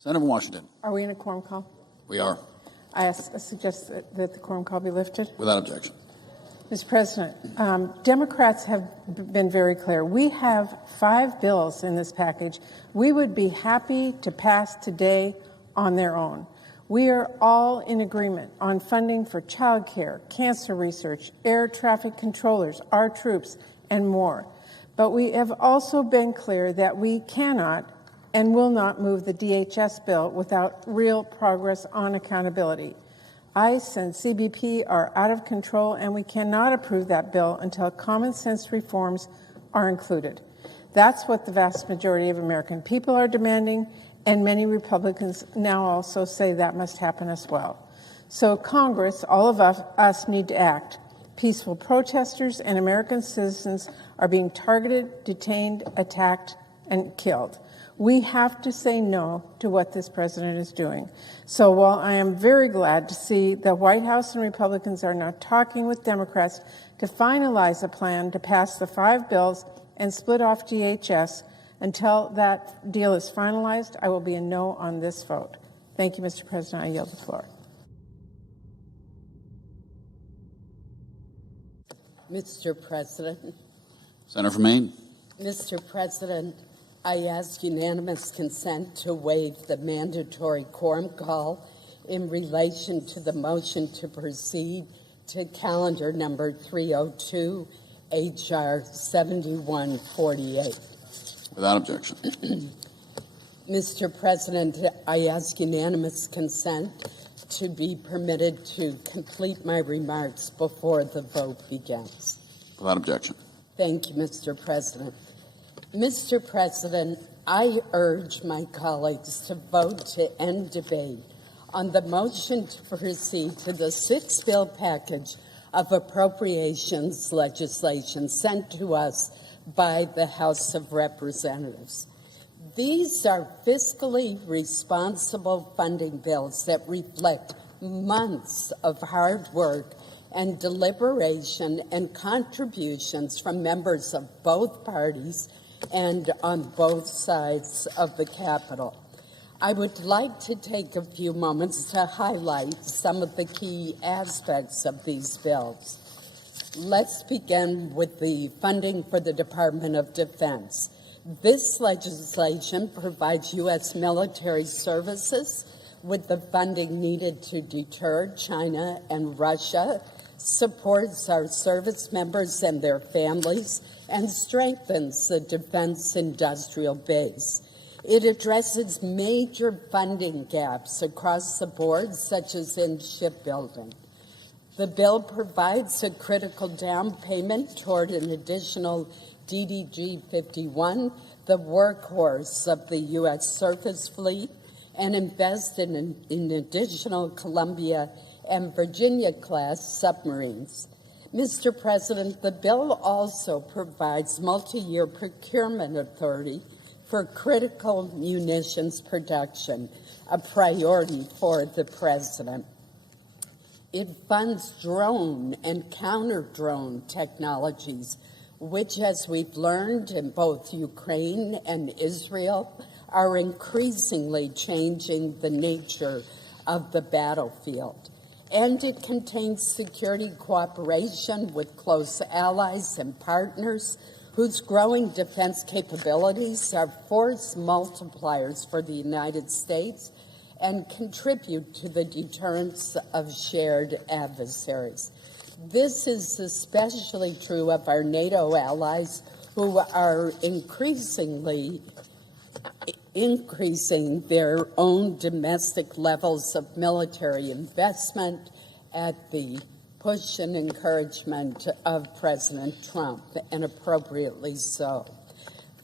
Senator from Washington. Are we in a quorum call? We are. I suggest that the quorum call be lifted. Without objection. Mr. President, Democrats have been very clear. We have 5 bills in this package we would be happy to pass today on their own. We are all in agreement on funding for child care, cancer research, air traffic controllers, our troops, and more. But we have also been clear that we cannot and will not move the DHS bill without real progress on accountability. ICE and CBP are out of control, and we cannot approve that bill until common sense reforms are included. That's what the vast majority of American people are demanding, and many Republicans now also say that must happen as well. So Congress, all of us need to act. Peaceful protesters and American citizens are being targeted, detained, attacked, and killed. We have to say no to what this president is doing. So while I am very glad to see the White House and Republicans are now talking with Democrats to finalize a plan to pass the 5 bills and split off DHS, until that deal is finalized, I will be a no on this vote. Thank you, Mr. President. I yield the floor. Mr. President. Senator from Maine. Mr. President, I ask unanimous consent to waive the mandatory quorum call in relation to the motion to proceed to calendar number 302, H.R. 7148. Without objection. Mr. President, I ask unanimous consent to be permitted to complete my remarks before the vote begins. Without objection. Thank you, Mr. President. Mr. President, I urge my colleagues to vote to end debate on the motion to proceed to the 6-bill package of appropriations legislation sent to us by the House of Representatives. These are fiscally responsible funding bills that reflect months of hard work and deliberation and contributions from members of both parties and on both sides of the Capitol. I would like to take a few moments to highlight some of the key aspects of these bills. Let's begin with the funding for the Department of Defense. This legislation provides U.S. military services with the funding needed to deter China and Russia, supports our service members and their families, and strengthens the defense industrial base. It addresses major funding gaps across the board, such as in shipbuilding. The bill provides a critical down payment toward an additional DDG-51, the workhorse of the U.S. surface fleet, and invests in additional Columbia and Virginia-class submarines. Mr. President, the bill also provides multi-year procurement authority for critical munitions production, a priority for the President. It funds drone and counter-drone technologies, which, as we've learned in both Ukraine and Israel, are increasingly changing the nature of the battlefield. And it contains security cooperation with close allies and partners whose growing defense capabilities are force multipliers for the United States and contribute to the deterrence of shared adversaries. This is especially true of our NATO allies, who are increasing their own domestic levels of military investment at the push and encouragement of President Trump, and appropriately so.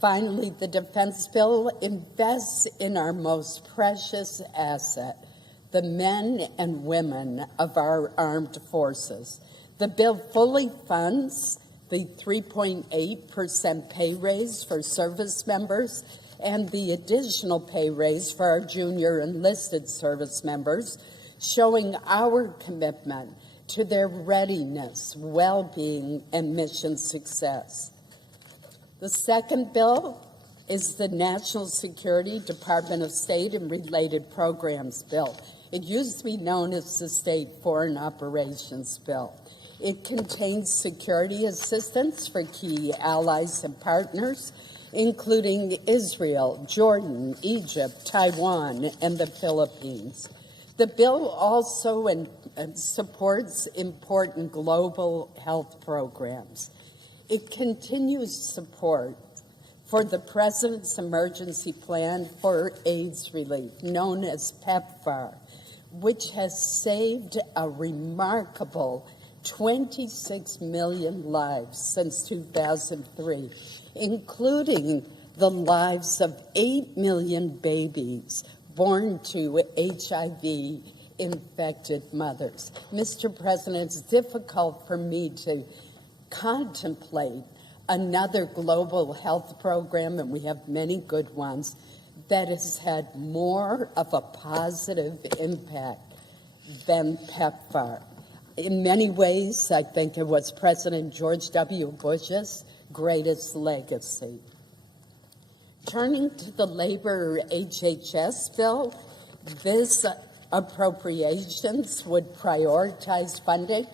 Finally, the defense bill invests in our most precious asset, the men and women of our armed forces. The bill fully funds the 3.8% pay raise for service members and the additional pay raise for our junior enlisted service members, showing our commitment to their readiness, well-being, and mission success. The second bill is the National Security Department of State and Related Programs Bill. It used to be known as the State Foreign Operations Bill. It contains security assistance for key allies and partners, including Israel, Jordan, Egypt, Taiwan, and the Philippines. The bill also supports important global health programs. It continues support for the President's Emergency Plan for AIDS Relief, known as PEPFAR, which has saved a remarkable 26 million lives since 2003, including the lives of 8 million babies born to HIV-infected mothers. Mr. President, it's difficult for me to contemplate another global health program, and we have many good ones, that has had more of a positive impact than PEPFAR. In many ways, I think it was President George W. Bush's greatest legacy. Turning to the labor HHS bill, this appropriations would prioritize funding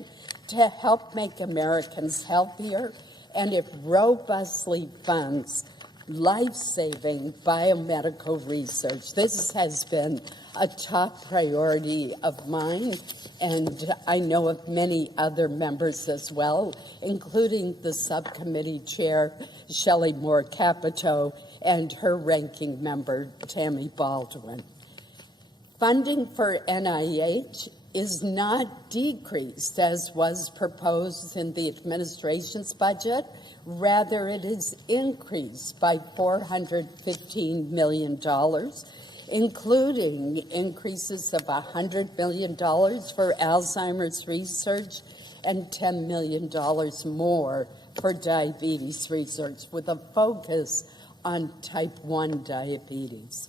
to help make Americans healthier, and it robustly funds life-saving biomedical research. This has been a top priority of mine, and I know of many other members as well, including the subcommittee chair, Shelley Moore Capito, and her ranking member, Tammy Baldwin. Funding for NIH is not decreased as was proposed in the administration's budget. Rather, it is increased by $415 million, including increases of $100 million for Alzheimer's research and $10 million more for diabetes research, with a focus on type 1 diabetes.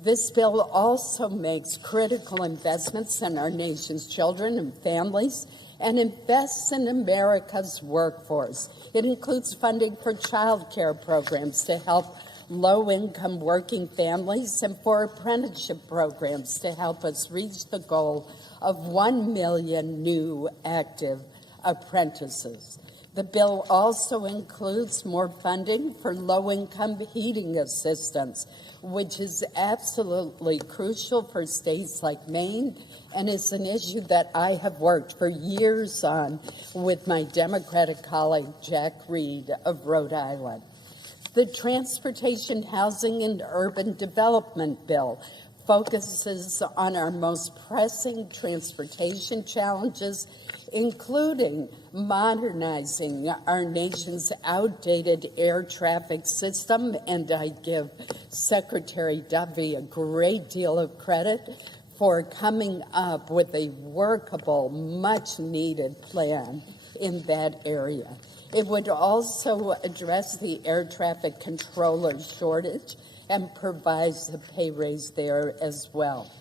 This bill also makes critical investments in our nation's children and families and invests in America's workforce. It includes funding for child care programs to help low-income working families and for apprenticeship programs to help us reach the goal of 1 million new active apprentices. The bill also includes more funding for low-income heating assistance, which is absolutely crucial for states like Maine and is an issue that I have worked for years on with my Democratic colleague, Jack Reed of Rhode Island. The Transportation, Housing, and Urban Development Bill focuses on our most pressing transportation challenges, including modernizing our nation's outdated air traffic system, and I give Secretary Duffy a great deal of credit for coming up with a workable, much-needed plan in that area. It would also address the air traffic controller shortage and provides a pay raise there as well.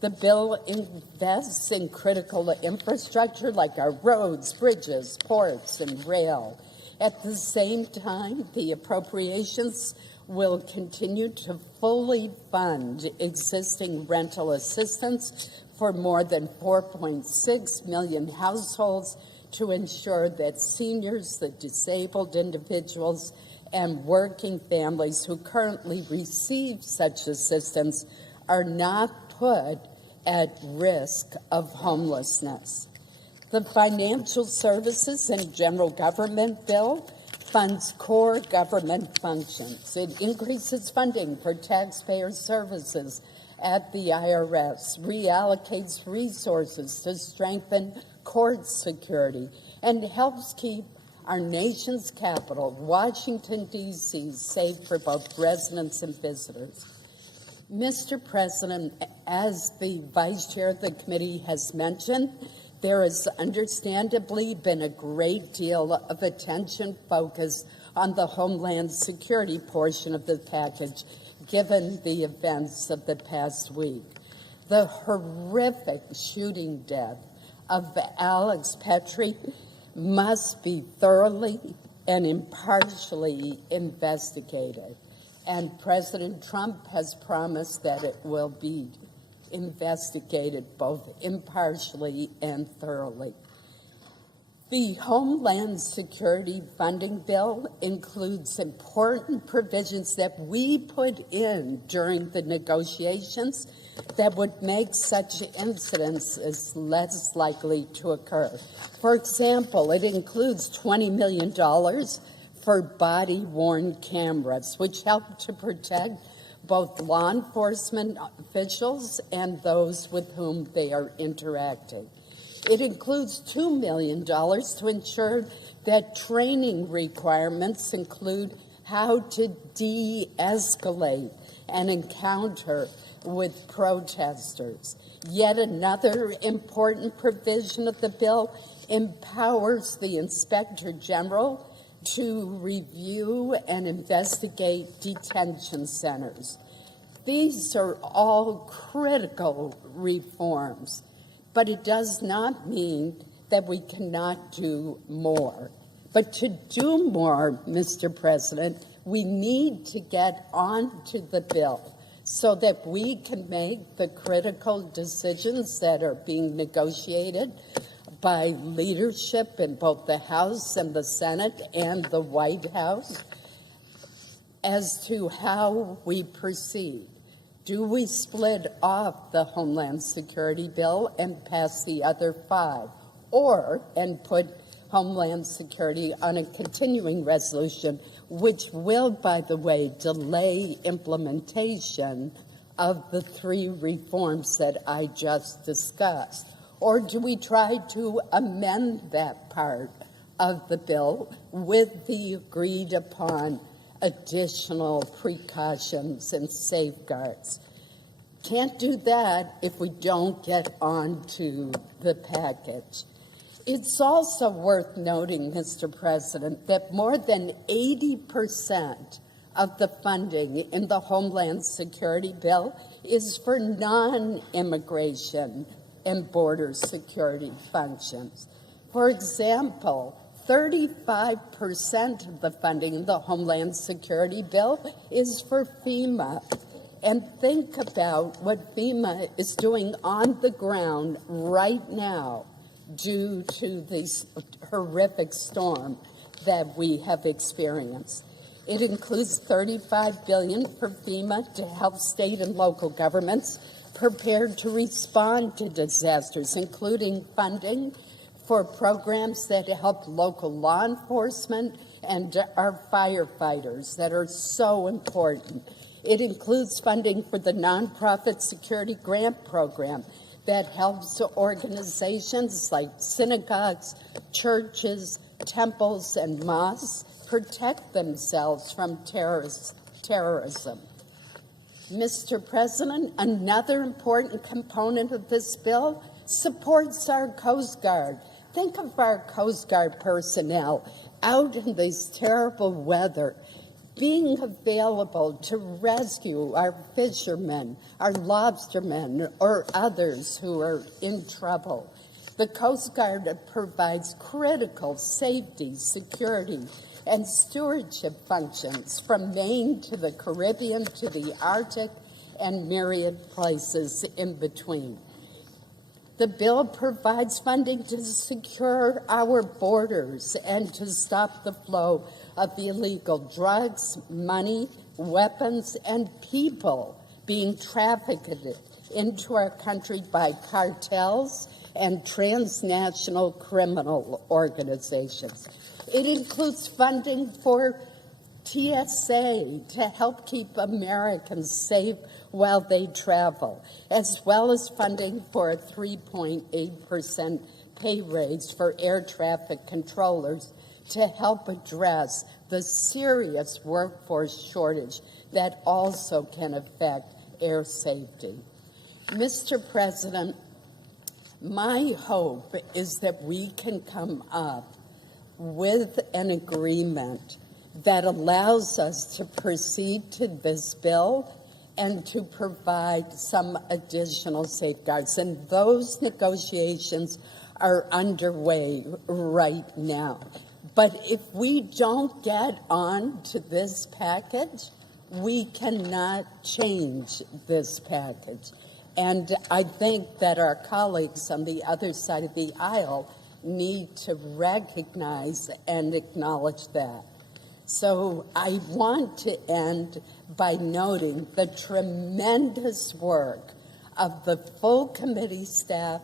The bill invests in critical infrastructure like our roads, bridges, ports, and rail. At the same time, the appropriations will continue to fully fund existing rental assistance for more than 4.6 million households to ensure that seniors, the disabled individuals, and working families who currently receive such assistance are not put at risk of homelessness. The Financial Services and General Government Bill funds core government functions. It increases funding for taxpayer services at the IRS, reallocates resources to strengthen court security, and helps keep our nation's capital, Washington, D.C., safe for both residents and visitors. Mr. President, as the Vice Chair of the committee has mentioned, there has understandably been a great deal of attention focused on the Homeland Security portion of the package, given the events of the past week. The horrific shooting death of Alex Petrie must be thoroughly and impartially investigated. and President Trump has promised that it will be investigated both impartially and thoroughly. The Homeland Security Funding Bill includes important provisions that we put in during the negotiations that would make such incidences less likely to occur. For example, it includes $20 million for body-worn cameras, which help to protect both law enforcement officials and those with whom they are interacting. It includes $2 million to ensure that training requirements include how to de-escalate an encounter with protesters. Yet another important provision of the bill empowers the Inspector General to review and investigate detention centers. These are all critical reforms, but it does not mean that we cannot do more. But to do more, Mr. President, we need to get onto the bill so that we can make the critical decisions that are being negotiated by leadership in both the House and the Senate and the White House as to how we proceed. Do we split off the Homeland Security bill and pass the other 5, and put Homeland Security on a continuing resolution, which will, by the way, delay implementation of the 3 reforms that I just discussed? Or do we try to amend that part of the bill with the agreed upon additional precautions and safeguards? Can't do that if we don't get onto the package. It's also worth noting, Mr. President, that more than 80% of the funding in the Homeland Security bill is for non-immigration and border security functions. For example, 35% of the funding in the Homeland Security bill is for FEMA. And think about what FEMA is doing on the ground right now due to this horrific storm that we have experienced. It includes $35 billion for FEMA to help state and local governments prepared to respond to disasters, including funding for programs that help local law enforcement and our firefighters that are so important. It includes funding for the Nonprofit Security Grant Program that helps organizations like synagogues, churches, temples, and mosques protect themselves from terrorism. Mr. President, another important component of this bill supports our Coast Guard. Think of our Coast Guard personnel out in this terrible weather, being available to rescue our fishermen, our lobstermen, or others who are in trouble. The Coast Guard provides critical safety, security, and stewardship functions from Maine to the Caribbean to the Arctic and myriad places in between. The bill provides funding to secure our borders and to stop the flow of illegal drugs, money, weapons, and people being trafficked into our country by cartels and transnational criminal organizations. It includes funding for TSA to help keep Americans safe while they travel, as well as funding for a 3.8% pay raise for air traffic controllers to help address the serious workforce shortage that also can affect air safety. Mr. President, my hope is that we can come up with an agreement that allows us to proceed to this bill and to provide some additional safeguards. And those negotiations are underway right now. But if we don't get on to this package, We cannot change this package. And I think that our colleagues on the other side of the aisle need to recognize and acknowledge that. So I want to end by noting the tremendous work of the full committee staff,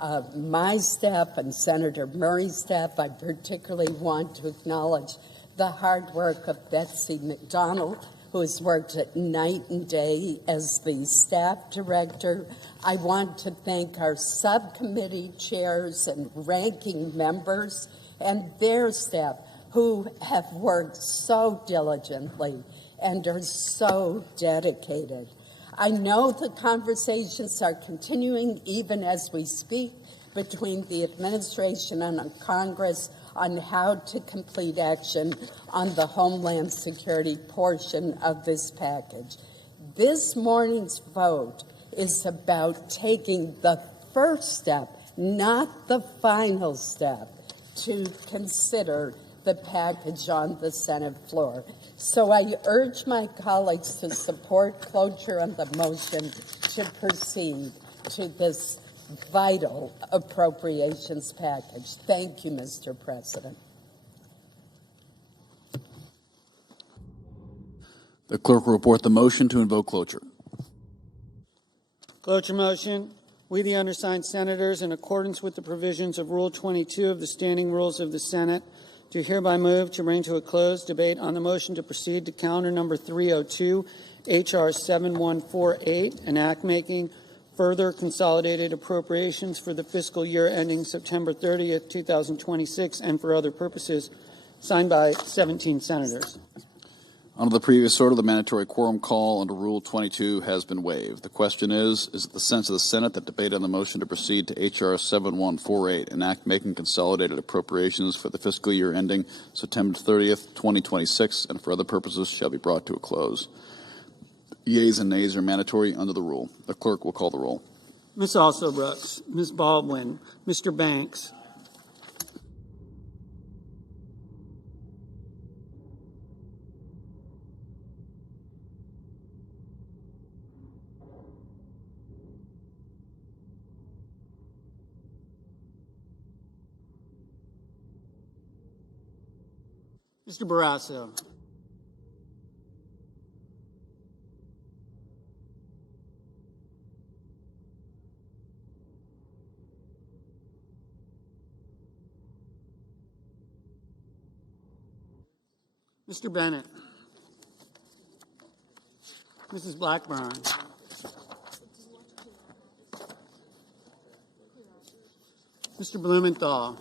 of my staff and Senator Murray's staff. I particularly want to acknowledge the hard work of Betsy McDonald, who has worked night and day as the staff director. I want to thank our subcommittee chairs and ranking members and their staff who have worked so diligently and are so dedicated. I know the conversations are continuing even as we speak between the administration and Congress on how to complete action on the Homeland Security portion of this package. This morning's vote is about taking the first step, not the final step, to consider the package on the Senate floor. So I urge my colleagues to support cloture on the motion to proceed to this vital appropriations package. Thank you, Mr. President. The clerk will report the motion to invoke cloture. Cloture motion. We, the undersigned senators, in accordance with the provisions of Rule 22 of the Standing Rules of the Senate, do hereby move to bring to a close debate on the motion to proceed to calendar number 302, H.R. 7148, an act making further consolidated appropriations for the fiscal year ending September 30th, 2026, and for other purposes, signed by 17 senators. Under the previous order, the mandatory quorum call under Rule 22 has been waived. The question is it the sense of the Senate that debate on the motion to proceed to H.R. 7148, an act making consolidated appropriations for the fiscal year ending September 30th, 2026, and for other purposes shall be brought to a close? Yeas and nays are mandatory under the rule. The clerk will call the roll. Ms. Alsobrooks, Ms. Baldwin, Mr. Banks, Mr. Barrasso, Mr. Bennett, Mrs. Blackburn, Mr. Blumenthal,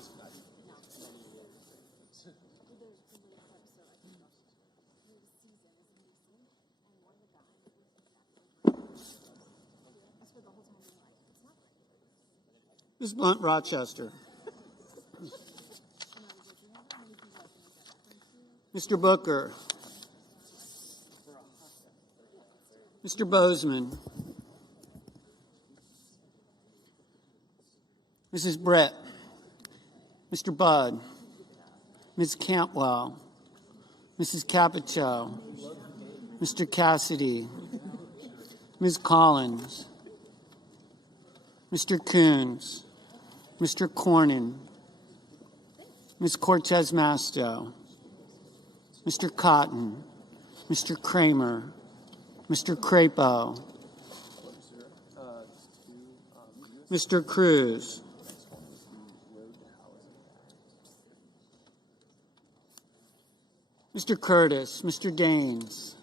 Ms. Blunt Rochester, Mr. Booker, Mr. Bozeman, Mrs. Brett, Mr. Budd, Ms. Cantwell, Mrs. Capito, Mr. Cassidy, Ms. Collins, Mr. Coons, Mr. Cornyn, Ms. Cortez Masto, Mr. Cotton, Mr. Kramer, Mr. Crapo, Mr. Cruz, Mr. Curtis, Mr. Daines,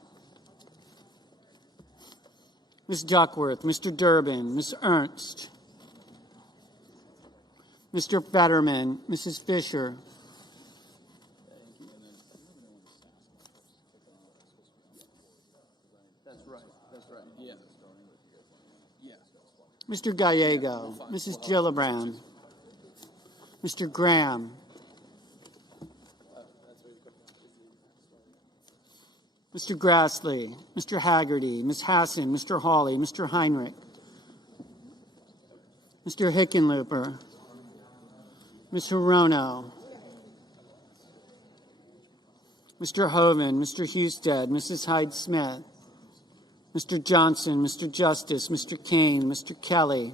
Ms. Duckworth, Mr. Durbin, Ms. Ernst, Mr. Fetterman, Mrs. Fisher, Mr. Gallego, Mrs. Gillibrand, Mr. Graham, Mr. Grassley, Mr. Haggerty, Ms. Hassan, Mr. Hawley, Mr. Heinrich, Mr. Hickenlooper, Ms. Hirono, Mr. Hoven, Mr. Husted, Mrs. Hyde-Smith, Mr. Johnson, Mr. Justice, Mr. Kane, Mr. Kelly,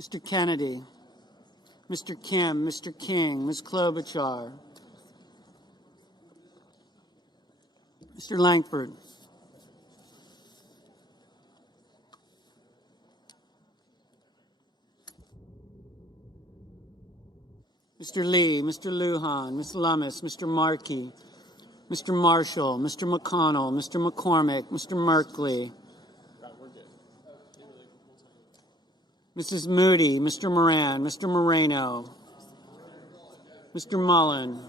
Mr. Kennedy, Mr. Kim, Mr. King, Ms. Klobuchar, Mr. Langford, Mr. Lee, Mr. Lujan, Ms. Lummis, Mr. Markey, Mr. Marshall, Mr. McConnell, Mr. McCormick, Mr. Merkley, Mrs. Moody, Mr. Moran, Mr. Moreno, Mr. Mullen,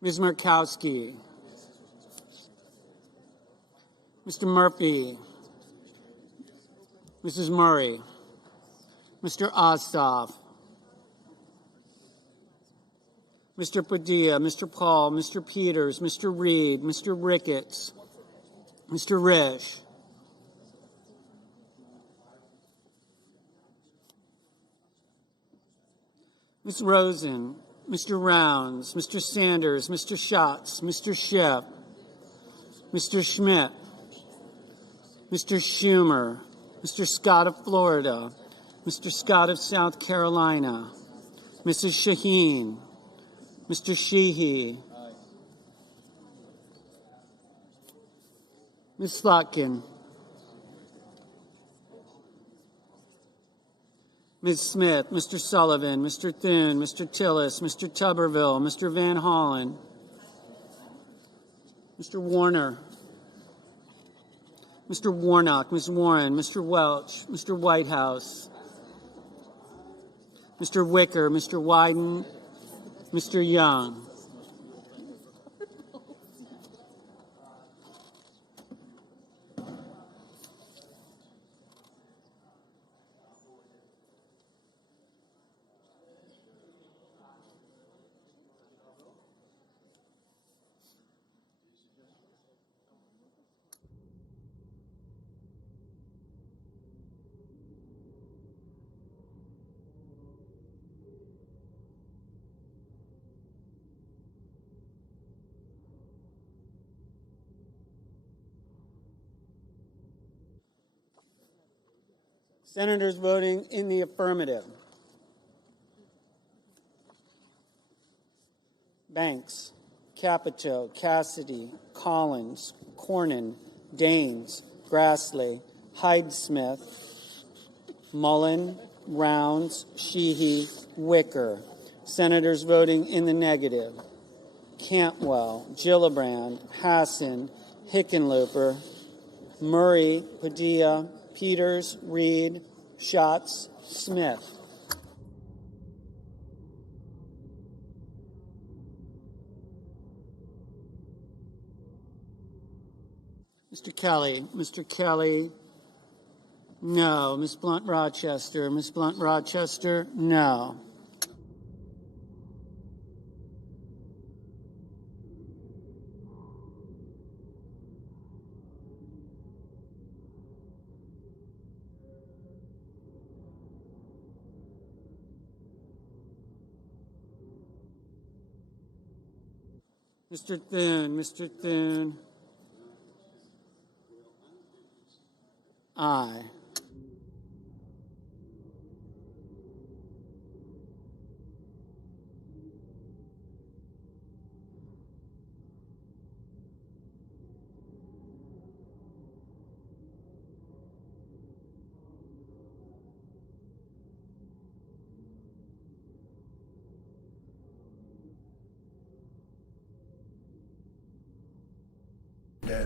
Ms. Murkowski, Mr. Murphy, Mrs. Murray, Mr. Ossoff, Mr. Padilla, Mr. Paul, Mr. Peters, Mr. Reed, Mr. Ricketts, Mr. Risch, Ms. Rosen, Mr. Rounds, Mr. Sanders, Mr. Schatz, Mr. Schiff, Mr. Schmidt, Mr. Schumer, Mr. Scott of Florida, Mr. Scott of South Carolina, Mrs. Shaheen, Mr. Sheehy, Ms. Slotkin, Ms. Smith, Mr. Sullivan, Mr. Thune, Mr. Tillis, Mr. Tuberville, Mr. Van Hollen, Mr. Warner, Mr. Warnock, Ms. Warren, Mr. Welch, Mr. Whitehouse, Mr. Wicker, Mr. Wyden, Mr. Young, Senators voting in the affirmative: Banks, Capito, Cassidy, Collins, Cornyn, Daines, Grassley, Hyde-Smith, Mullen, Rounds, Sheehy, Wicker. Senators voting in the negative: Cantwell, Gillibrand, Hassan, Hickenlooper, Murray, Padilla, Peters, Reed, Schatz, Smith. Mr. Kelly, no. Ms. Blunt-Rochester, no. Mr. Thune. Aye.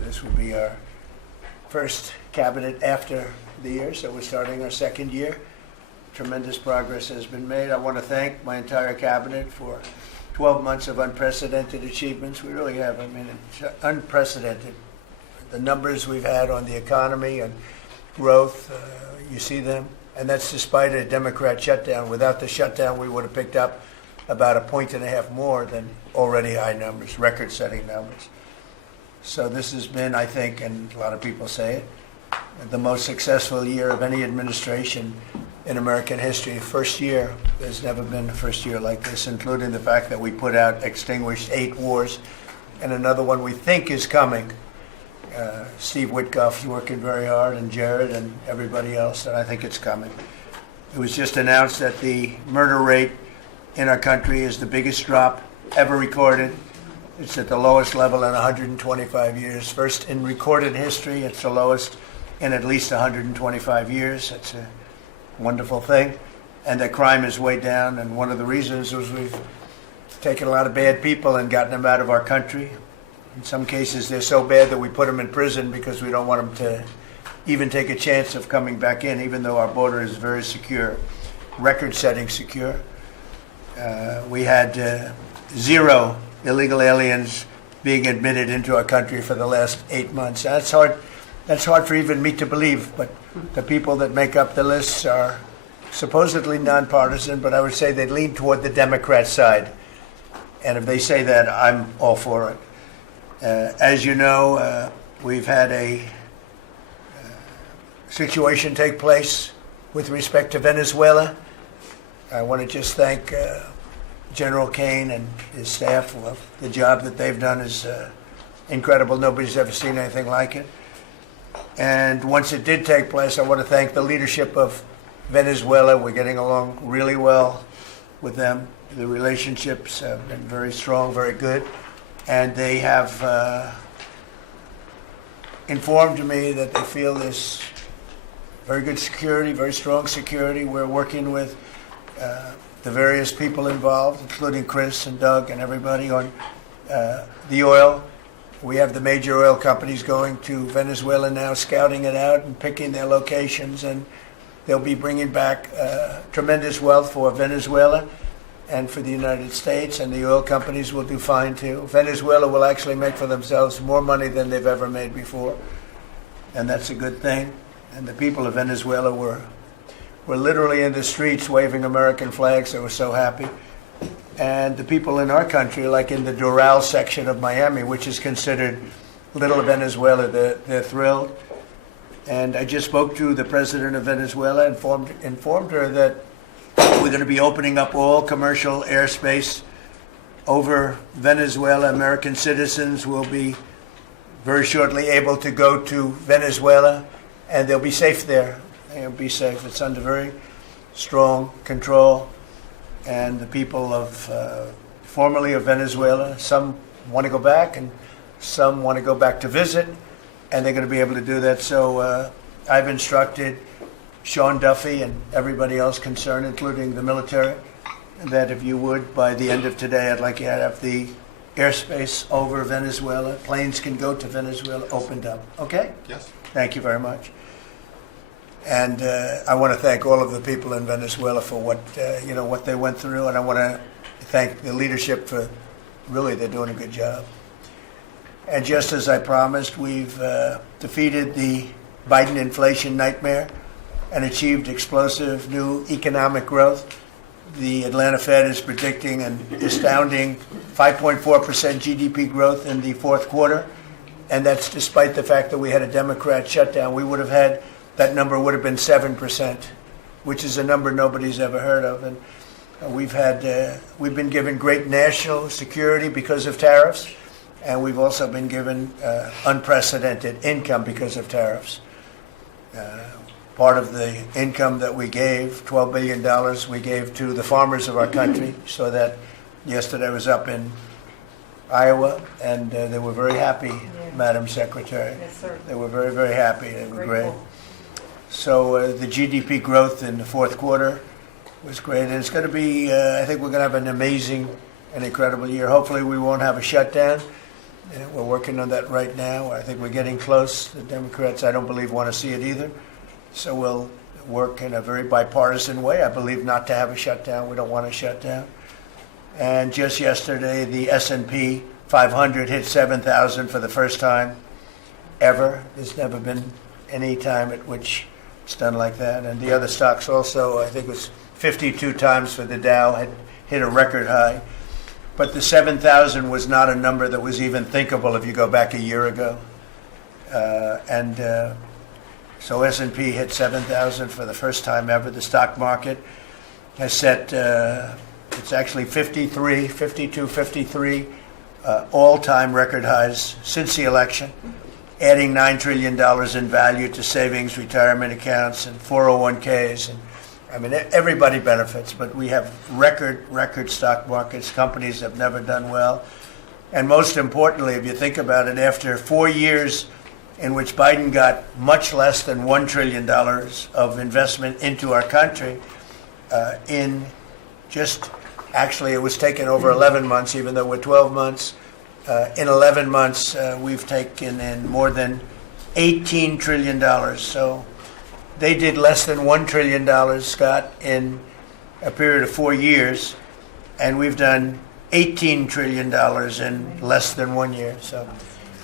This will be our first cabinet after the year, so we're starting our second year. Tremendous progress has been made. I want to thank my entire cabinet for 12 months of unprecedented achievements. We really have. I mean, it's unprecedented, The numbers we've had on the economy and growth, you see them. And that's despite a Democrat shutdown. Without the shutdown, we would have picked up about 1.5 points more than already high numbers, record-setting numbers. So this has been, I think, and a lot of people say it, the most successful year of any administration in American history. First year, there's never been a first year like this, including the fact that we put out, extinguished 8 wars, and another one we think is coming. Steve Witkoff's working very hard, and Jared and everybody else, and I think it's coming. It was just announced that the murder rate in our country is the biggest drop ever recorded. It's at the lowest level in 125 years. First in recorded history, it's the lowest in at least 125 years. It's a wonderful thing. And that crime is way down, and one of the reasons was we've taken a lot of bad people and gotten them out of our country. In some cases, they're so bad that we put them in prison because we don't want them to even take a chance of coming back in, even though our border is very secure, record-setting secure. We had 0 illegal aliens being admitted into our country for the last 8 months. That's hard for even me to believe, but the people that make up the lists are supposedly nonpartisan, but I would say they lean toward the Democrat side. And if they say that, I'm all for it. As you know, we've had a situation take place with respect to Venezuela. I want to just thank General Kane and his staff. The job that they've done is incredible. Nobody's ever seen anything like it. And once it did take place, I want to thank the leadership of Venezuela. We're getting along really well with them. The relationships have been very strong, very good. And they have informed me that they feel there's very good security, very strong security. We're working with the various people involved, including Chris and Doug and everybody on the oil. We have the major oil companies going to Venezuela now, scouting it out and picking their locations, and they'll be bringing back tremendous wealth for Venezuela and for the United States, and the oil companies will do fine too. Venezuela will actually make for themselves more money than they've ever made before, and that's a good thing. And the people of Venezuela were literally in the streets waving American flags. They were so happy. And the people in our country, like in the Doral section of Miami, which is considered Little Venezuela, they're thrilled. And I just spoke to the president of Venezuela, informed her that we're going to be opening up all commercial airspace over Venezuela. American citizens will be very shortly able to go to Venezuela, and they'll be safe there. They'll be safe. It's under very strong control. And the people of formerly of Venezuela, some want to go back and some want to go back to visit, and they're going to be able to do that. So I've instructed Sean Duffy and everybody else concerned, including the military, that if you would, by the end of today, I'd like you to have the airspace over Venezuela. Planes can go to Venezuela opened up. Okay? Yes. Thank you very much. And I want to thank all of the people in Venezuela for what they went through, and I want to thank the leadership for really they're doing a good job. And just as I promised, we've defeated the Biden inflation nightmare and achieved explosive new economic growth. The Atlanta Fed is predicting an astounding 5.4% GDP growth in the fourth quarter, and that's despite the fact that we had a Democrat shutdown. We would have had that number would have been 7%, which is a number nobody's ever heard of. And we've been given great national security because of tariffs, and we've also been given unprecedented income because of tariffs. Part of the income that we gave, $12 billion, we gave to the farmers of our country. So that yesterday I was up in Iowa, and they were very happy, Madam Secretary. Yes, sir. They were very, very happy. They were great. Grateful. So the GDP growth in the fourth quarter was great. And it's going to be, I think we're going to have an amazing and incredible year. Hopefully we won't have a shutdown. We're working on that right now. I think we're getting close. The Democrats, I don't believe, want to see it either. So we'll work in a very bipartisan way. I believe not to have a shutdown. We don't want a shutdown. And just yesterday, the S&P 500 hit 7,000 for the first time ever. There's never been any time at which it's done like that. And the other stocks also, I think it was 52 times for the Dow, had hit a record high. But the 7,000 was not a number that was even thinkable if you go back a year ago. So S&P hit 7,000 for the first time ever. The stock market has set, it's actually 52, 53 all-time record highs since the election, adding $9 trillion in value to savings, retirement accounts, and 401ks. And I mean, everybody benefits, but we have record stock markets. Companies have never done well. And most importantly, if you think about it, after 4 years in which Biden got much less than $1 trillion of investment into our country, actually it was taken over 11 months, even though we're 12 months. In 11 months, we've taken in more than $18 trillion. So they did less than $1 trillion, Scott, in a period of 4 years, and we've done $18 trillion in less than 1 year. So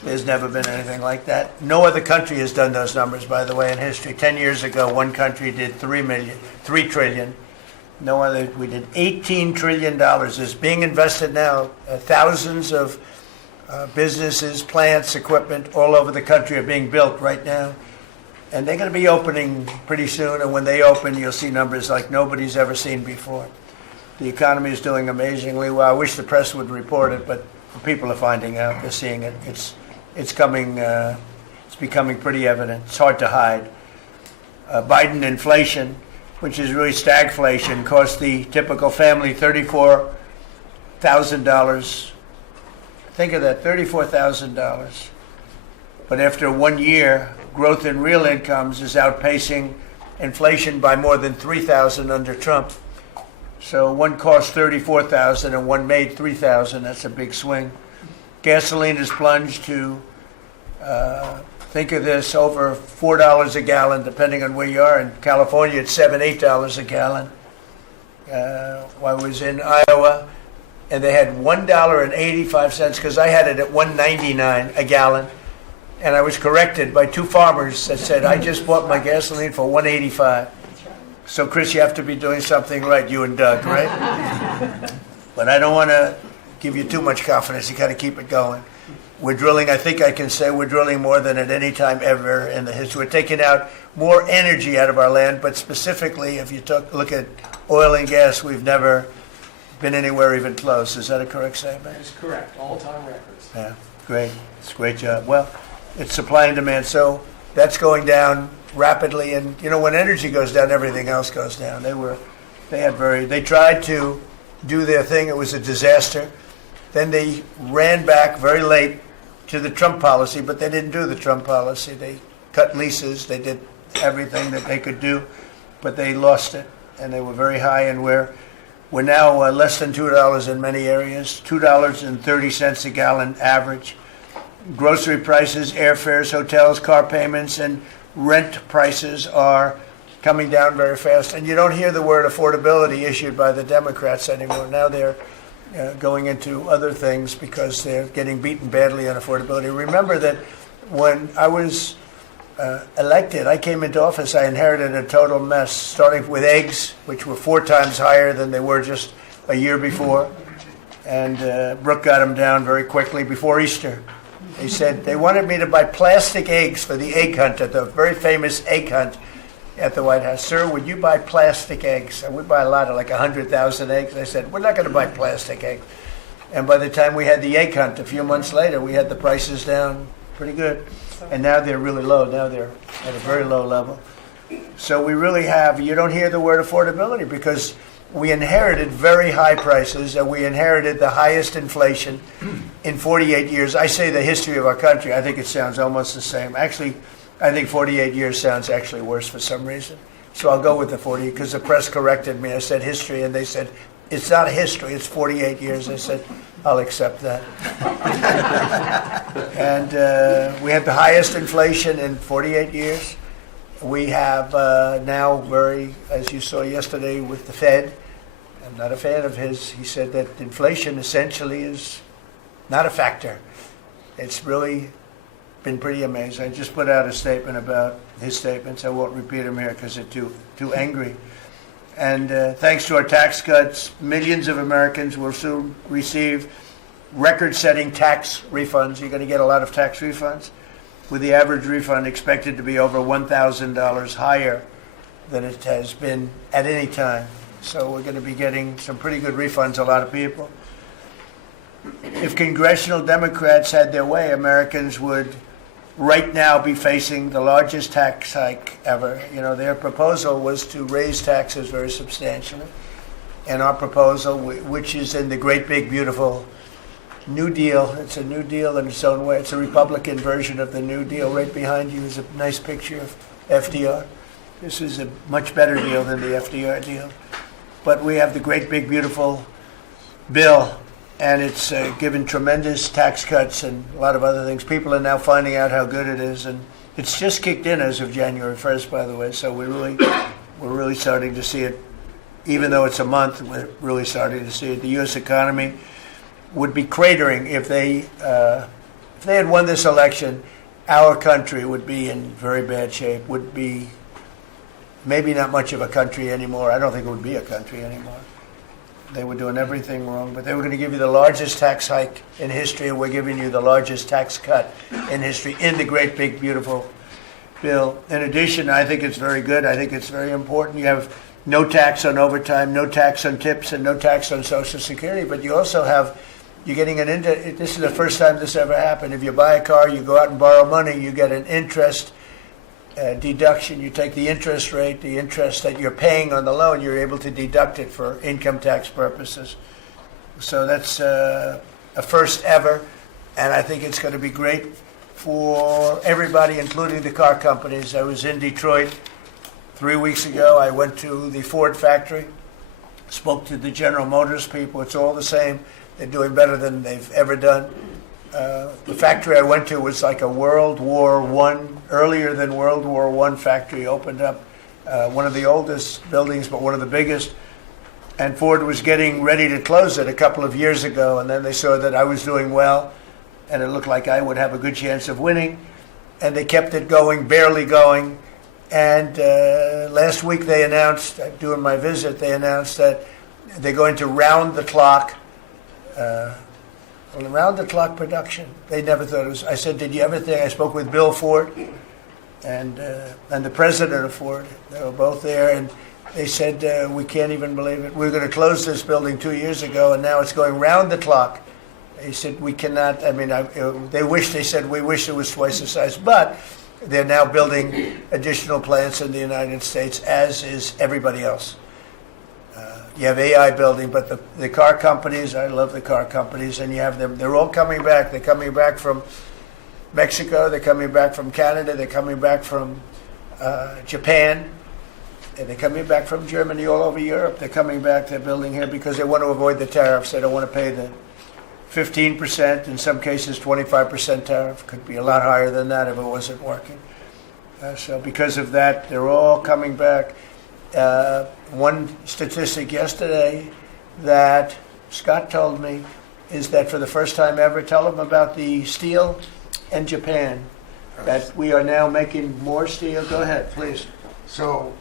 there's never been anything like that. No other country has done those numbers, by the way, in history. 10 years ago, one country did $3 trillion. No other. We did $18 trillion. Is being invested now. Thousands of businesses, plants, equipment all over the country are being built right now. And they're going to be opening pretty soon. And when they open, you'll see numbers like nobody's ever seen before. The economy is doing amazingly well. I wish the press would report it, but people are finding out. They're seeing it. It's coming. It's becoming pretty evident. It's hard to hide. Biden inflation, which is really stagflation, cost the typical family $34,000. Think of that, $34,000. But after 1 year, growth in real incomes is outpacing inflation by more than $3,000 under Trump. So one cost $34,000 and one made $3,000. That's a big swing. Gasoline has plunged to, think of this, over $4 a gallon, depending on where you are. In California, it's $7, $8 a gallon. I was in Iowa, and they had $1.85, because I had it at $1.99 a gallon. And I was corrected by two farmers that said, I just bought my gasoline for $1.85. So, Chris, you have to be doing something right, you and Doug, right? But I don't want to give you too much confidence. You got to keep it going. We're drilling, I think I can say we're drilling more than at any time ever in the history. We're taking out more energy out of our land, but specifically, if you look at oil and gas, we've never been anywhere even close. Is that a correct statement? That is correct. All-time records. Yeah, great. It's a great job. Well, it's supply and demand, so that's going down rapidly. And, you know, when energy goes down, everything else goes down. They tried to do their thing. It was a disaster. Then they ran back very late to the Trump policy, but they didn't do the Trump policy. They cut leases. They did everything that they could do, but they lost it, and they were very high. And we're now less than $2 in many areas, $2.30 a gallon average. Grocery prices, airfares, hotels, car payments, and rent prices are coming down very fast. And you don't hear the word affordability issued by the Democrats anymore. Now they're going into other things because they're getting beaten badly on affordability. Remember that when I was elected, I came into office, I inherited a total mess, starting with eggs, which were 4 times higher than they were just a year before. And Brooke got them down very quickly before Easter. They said they wanted me to buy plastic eggs for the egg hunt, at the very famous egg hunt at the White House. Sir, would you buy plastic eggs? I would buy a lot, like 100,000 eggs. I said, we're not going to buy plastic eggs. And by the time we had the egg hunt a few months later, we had the prices down pretty good. And now they're really low. Now they're at a very low level. So we really have, you don't hear the word affordability because we inherited very high prices, and we inherited the highest inflation in 48 years. I say the history of our country. I think it sounds almost the same. Actually, I think 48 years sounds actually worse for some reason. So I'll go with the 40 because the press corrected me. I said history, and they said, it's not history, it's 48 years. I said, I'll accept that. And we had the highest inflation in 48 years. We have now as you saw yesterday with the Fed, I'm not a fan of his, he said that inflation essentially is not a factor. It's really been pretty amazing. I just put out a statement about his statements. I won't repeat them here because they're too angry. And thanks to our tax cuts, millions of Americans will soon receive record-setting tax refunds. You're going to get a lot of tax refunds, with the average refund expected to be over $1,000 higher than it has been at any time. So we're going to be getting some pretty good refunds, a lot of people. If congressional Democrats had their way, Americans would right now be facing the largest tax hike ever. You know, their proposal was to raise taxes very substantially. And our proposal, which is in the great, big, beautiful New Deal, it's a New Deal in its own way. It's a Republican version of the New Deal. Right behind you is a nice picture of FDR. This is a much better deal than the FDR deal. But we have the great, big, beautiful bill, and it's given tremendous tax cuts and a lot of other things. People are now finding out how good it is, and it's just kicked in as of January 1st, by the way. So we're really starting to see it. Even though it's a month, we're really starting to see it. The U.S. economy would be cratering if they had won this election. Our country would be in very bad shape. Would be maybe not much of a country anymore. I don't think it would be a country anymore. They were doing everything wrong, but they were going to give you the largest tax hike in history, and we're giving you the largest tax cut in history in the great, big, beautiful bill. In addition, I think it's very good. I think it's very important. You have no tax on overtime, no tax on tips, and no tax on Social Security, but you also have, you're getting this is the first time this ever happened. If you buy a car, you go out and borrow money, you get an interest deduction. You take the interest rate, the interest that you're paying on the loan, you're able to deduct it for income tax purposes. So that's a first ever, and I think it's going to be great for everybody, including the car companies. I was in Detroit 3 weeks ago. I went to the Ford factory, spoke to the General Motors people. It's all the same. They're doing better than they've ever done. The factory I went to was like a World War I, earlier than World War I factory, opened up. One of the oldest buildings, but one of the biggest. And Ford was getting ready to close it a couple of years ago, and then they saw that I was doing well, and it looked like I would have a good chance of winning. And they kept it going, barely going. And last week they announced, during my visit, they announced that they're going to round-the-clock production. They never thought it was. I said, did you ever think? I spoke with Bill Ford and the president of Ford. They were both there, and they said, we can't even believe it. We were going to close this building 2 years ago, and now it's going round the clock. They said, we cannot. I mean, they said, we wish it was twice the size. But they're now building additional plants in the United States, as is everybody else. You have AI building, but the car companies, I love the car companies, and you have them. They're all coming back. They're coming back from Mexico. They're coming back from Canada. They're coming back from Japan. And they're coming back from Germany, all over Europe. They're coming back. They're building here because they want to avoid the tariffs. They don't want to pay the 15%, in some cases 25% tariff. Could be a lot higher than that if it wasn't working. So because of that, they're all coming back. One statistic yesterday that Scott told me is that for the first time ever, tell them about the steel in Japan, that we are now making more steel. Go ahead, please. So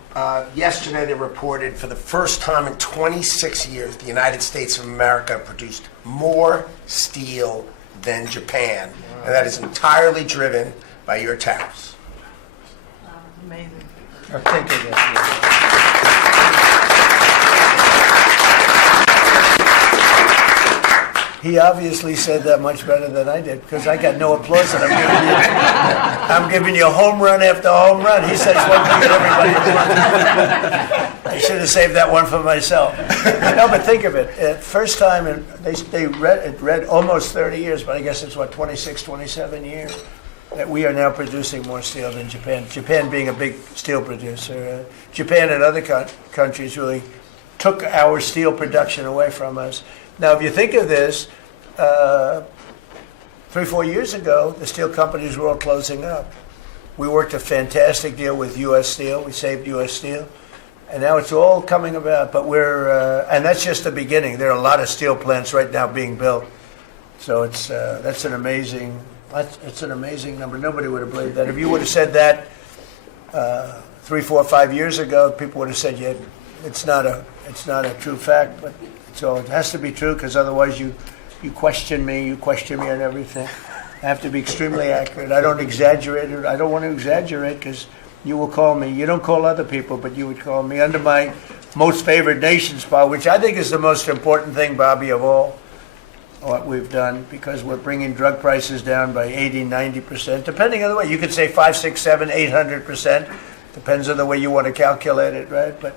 yesterday they reported for the first time in 26 years, the United States of America produced more steel than Japan. Wow. And that is entirely driven by your tariffs. Amazing. Think of it. He obviously said that much better than I did, because I got no applause, and I'm giving you home run after home run. He says one thing and everybody. I should have saved that one for myself. No, but think of it. First time, and they read almost 30 years, but I guess it's 26, 27 years, that we are now producing more steel than Japan. Japan being a big steel producer. Japan and other countries really took our steel production away from us. Now, if you think of this, 3-4 years ago, the steel companies were all closing up. We worked a fantastic deal with U.S. Steel. We saved U.S. Steel. And now it's all coming about. But and that's just the beginning. There are a lot of steel plants right now being built. So that's an amazing It's an amazing number. Nobody would have believed that. If you would have said that 3, 4, 5 years ago, people would have said, "Yeah, it's not a true fact." But so it has to be true, because otherwise you question me on everything. I have to be extremely accurate. I don't exaggerate it. I don't want to exaggerate, because you will call me. You don't call other people, but you would call me under my most favored nation spot, which I think is the most important thing, Bobby, of all what we've done, because we're bringing drug prices down by 80, 90%, depending on the way. You could say 5, 6, 7, 800%. Depends on the way you want to calculate it, right? But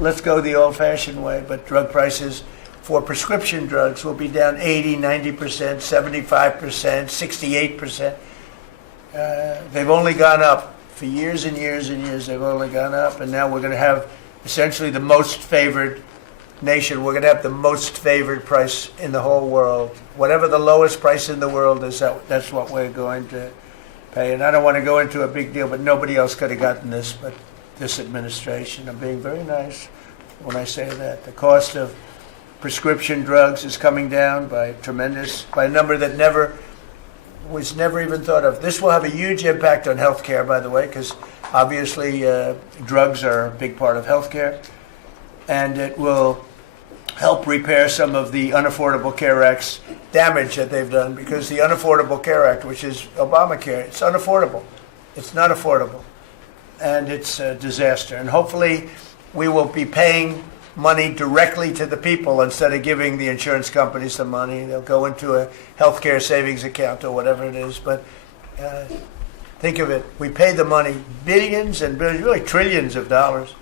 let's go the old-fashioned way. But drug prices for prescription drugs will be down 80, 90%, 75%, 68%. They've only gone up for years and years and years. They've only gone up, and now we're going to have essentially the most favored nation. We're going to have the most favored price in the whole world. Whatever the lowest price in the world is, that's what we're going to pay. And I don't want to go into a big deal, but nobody else could have gotten this but this administration. I'm being very nice when I say that. The cost of prescription drugs is coming down by a number that was never even thought of. This will have a huge impact on healthcare, by the way, because obviously drugs are a big part of healthcare, and it will help repair some of the Unaffordable Care Act's damage that they've done, because the Unaffordable Care Act, which is Obamacare, it's unaffordable. It's not affordable, and it's a disaster. And hopefully we will be paying money directly to the people instead of giving the insurance companies the money. They'll go into a healthcare savings account or whatever it is. But think of it. We pay the money, billions and billions, really trillions of dollars,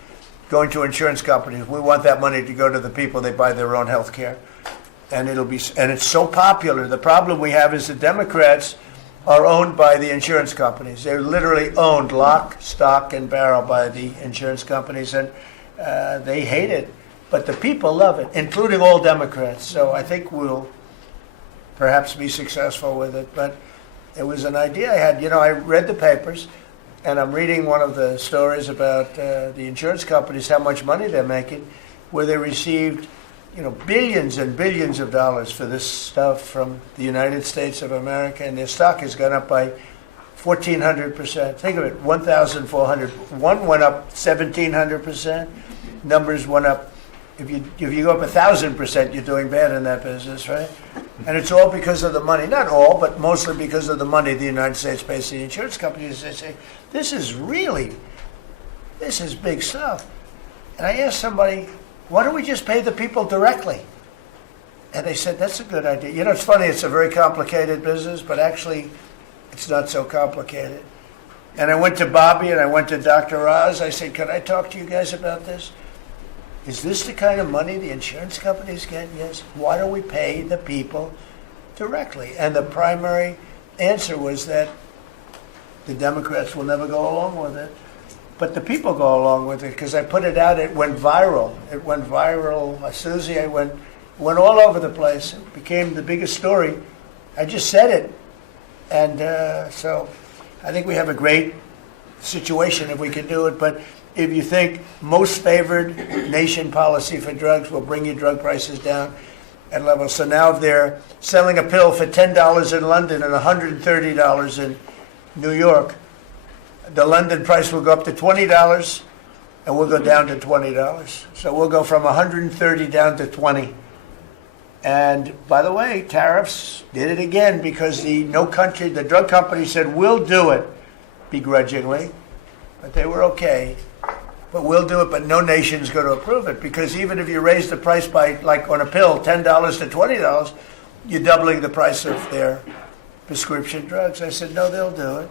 going to insurance companies. We want that money to go to the people. They buy their own health care. And it's so popular. The problem we have is the Democrats are owned by the insurance companies. They're literally owned lock, stock, and barrel by the insurance companies, and they hate it. But the people love it, including all Democrats. So I think we'll perhaps be successful with it. But it was an idea I had. I read the papers, and I'm reading one of the stories about the insurance companies, how much money they're making, where they received, billions and billions of dollars for this stuff from the United States of America, and their stock has gone up by 1,400%. Think of it, 1,400. One went up 1,700%. Numbers went up. If you go up 1,000%, you're doing bad in that business, right? And it's all because of the money. Not all, but mostly because of the money the United States pays the insurance companies. They say, this is big stuff. And I asked somebody, why don't we just pay the people directly? And they said, that's a good idea. It's funny, it's a very complicated business, but actually it's not so complicated. And I went to Bobby and I went to Dr. Oz. I said, can I talk to you guys about this? Is this the kind of money the insurance companies get? Yes. Why don't we pay the people directly? And the primary answer was that the Democrats will never go along with it. But the people go along with it, because I put it out. It went viral. Susie, it went all over the place. It became the biggest story. I just said it. And so I think we have a great situation if we can do it. But if you think most favored nation policy for drugs will bring your drug prices down at levels. So now if they're selling a pill for $10 in London and $130 in New York, the London price will go up to $20 and we'll go down to $20. So we'll go from 130 down to 20. And by the way, tariffs did it again, because the drug company said, we'll do it begrudgingly, but they were okay. But we'll do it, but no nation's going to approve it, because even if you raise the price by, like on a pill, $10 to $20, you're doubling the price of their prescription drugs. I said, no, they'll do it.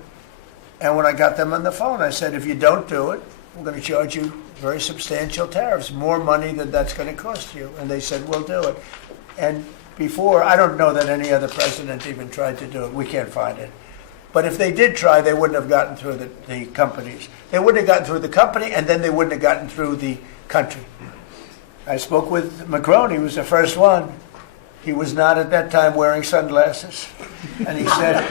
And when I got them on the phone, I said, if you don't do it, we're going to charge you very substantial tariffs, more money than that's going to cost you. And they said, we'll do it. And before, I don't know that any other president even tried to do it. We can't find it. But if they did try, they wouldn't have gotten through the companies. They wouldn't have gotten through the company, and then they wouldn't have gotten through the country. I spoke with Macron. He was the first one. He was not at that time wearing sunglasses. And he said,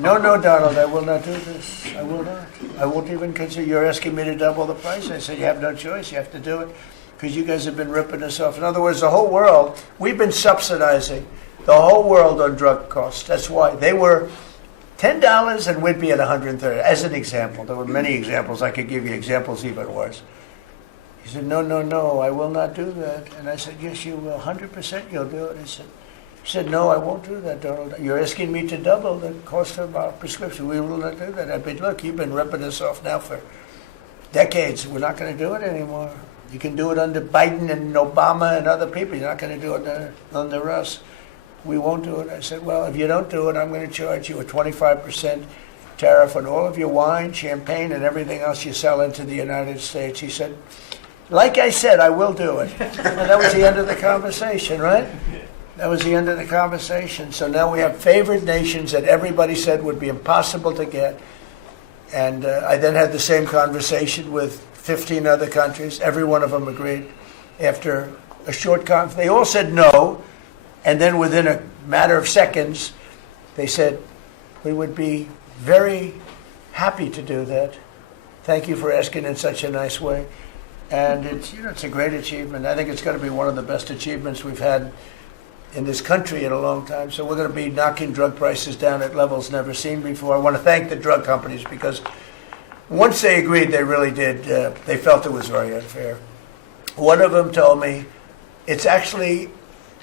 no, Donald, I will not do this. I will not. I won't even consider. You're asking me to double the price. I said, you have no choice. You have to do it, because you guys have been ripping us off. In other words, the whole world, we've been subsidizing the whole world on drug costs. That's why they were $10 and we'd be at 130. As an example, there were many examples. I could give you examples even worse. He said, no, no, no, I will not do that. And I said, yes, you will. 100% you'll do it. He said, no, I won't do that, Donald. You're asking me to double the cost of our prescription. We will not do that. I said, look, you've been ripping us off now for decades. We're not going to do it anymore. You can do it under Biden and Obama and other people. You're not going to do it under us. We won't do it. I said, well, if you don't do it, I'm going to charge you a 25% tariff on all of your wine, champagne, and everything else you sell into the United States. He said, like I said, I will do it. And that was the end of the conversation, right? That was the end of the conversation. So now we have favored nations that everybody said would be impossible to get. And I then had the same conversation with 15 other countries. Every one of them agreed. After a short conference, they all said no. And then within a matter of seconds, they said, we would be very happy to do that. Thank you for asking in such a nice way. And it's a great achievement. I think it's going to be one of the best achievements we've had in this country in a long time. So we're going to be knocking drug prices down at levels never seen before. I want to thank the drug companies because once they agreed, they really did. They felt it was very unfair. One of them told me it's actually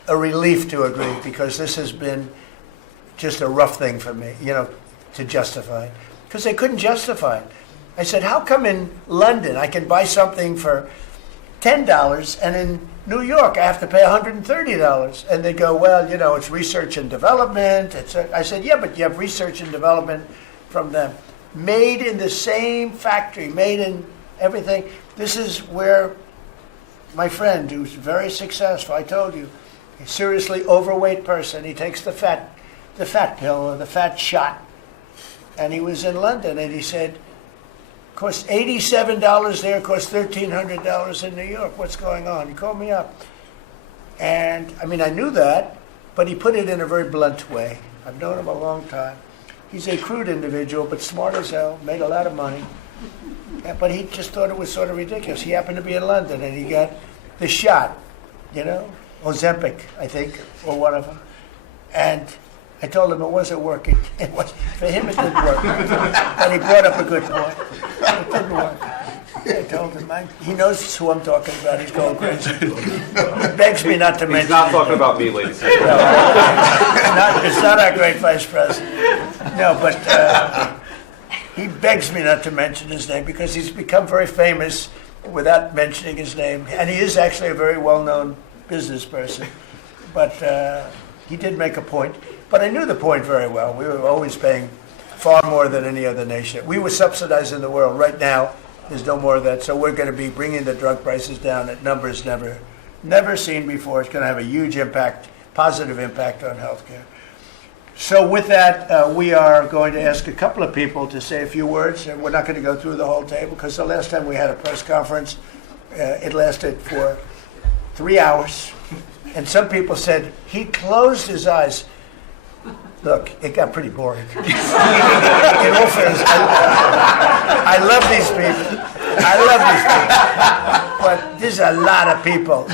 a relief to agree because this has been just a rough thing for me, to justify it. Because they couldn't justify it. I said, how come in London I can buy something for $10 and in New York I have to pay $130? And they go, well, it's research and development. I said, yeah, but you have research and development from them. Made in the same factory, made in everything. This is where my friend, who's very successful, I told you, a seriously overweight person, he takes the fat pill or the fat shot. And he was in London and he said, costs $87 there, costs $1,300 in New York. What's going on? He called me up. And, I knew that, but he put it in a very blunt way. I've known him a long time. He's a crude individual, but smart as hell, made a lot of money. But he just thought it was sort of ridiculous. He happened to be in London, and he got the shot, Ozempic, I think, or one of them. And I told him it wasn't working. For him, it didn't work. And he brought up a good point. It didn't work. I told him, he knows who I'm talking about. He's going crazy. He begs me not to mention. He's not talking about me, ladies and gentlemen. It's not our great vice president. No, but he begs me not to mention his name because he's become very famous without mentioning his name. And he is actually a very well-known business person. But he did make a point. But I knew the point very well. We were always paying far more than any other nation. We were subsidizing the world. Right now, there's no more of that. So we're going to be bringing the drug prices down at numbers never seen before. It's going to have a huge impact, positive impact on healthcare. So with that, we are going to ask a couple of people to say a few words. And we're not going to go through the whole table because the last time we had a press conference, it lasted for 3 hours. And some people said he closed his eyes. Look, it got pretty boring. In all fairness, I love these people. But there's a lot of people.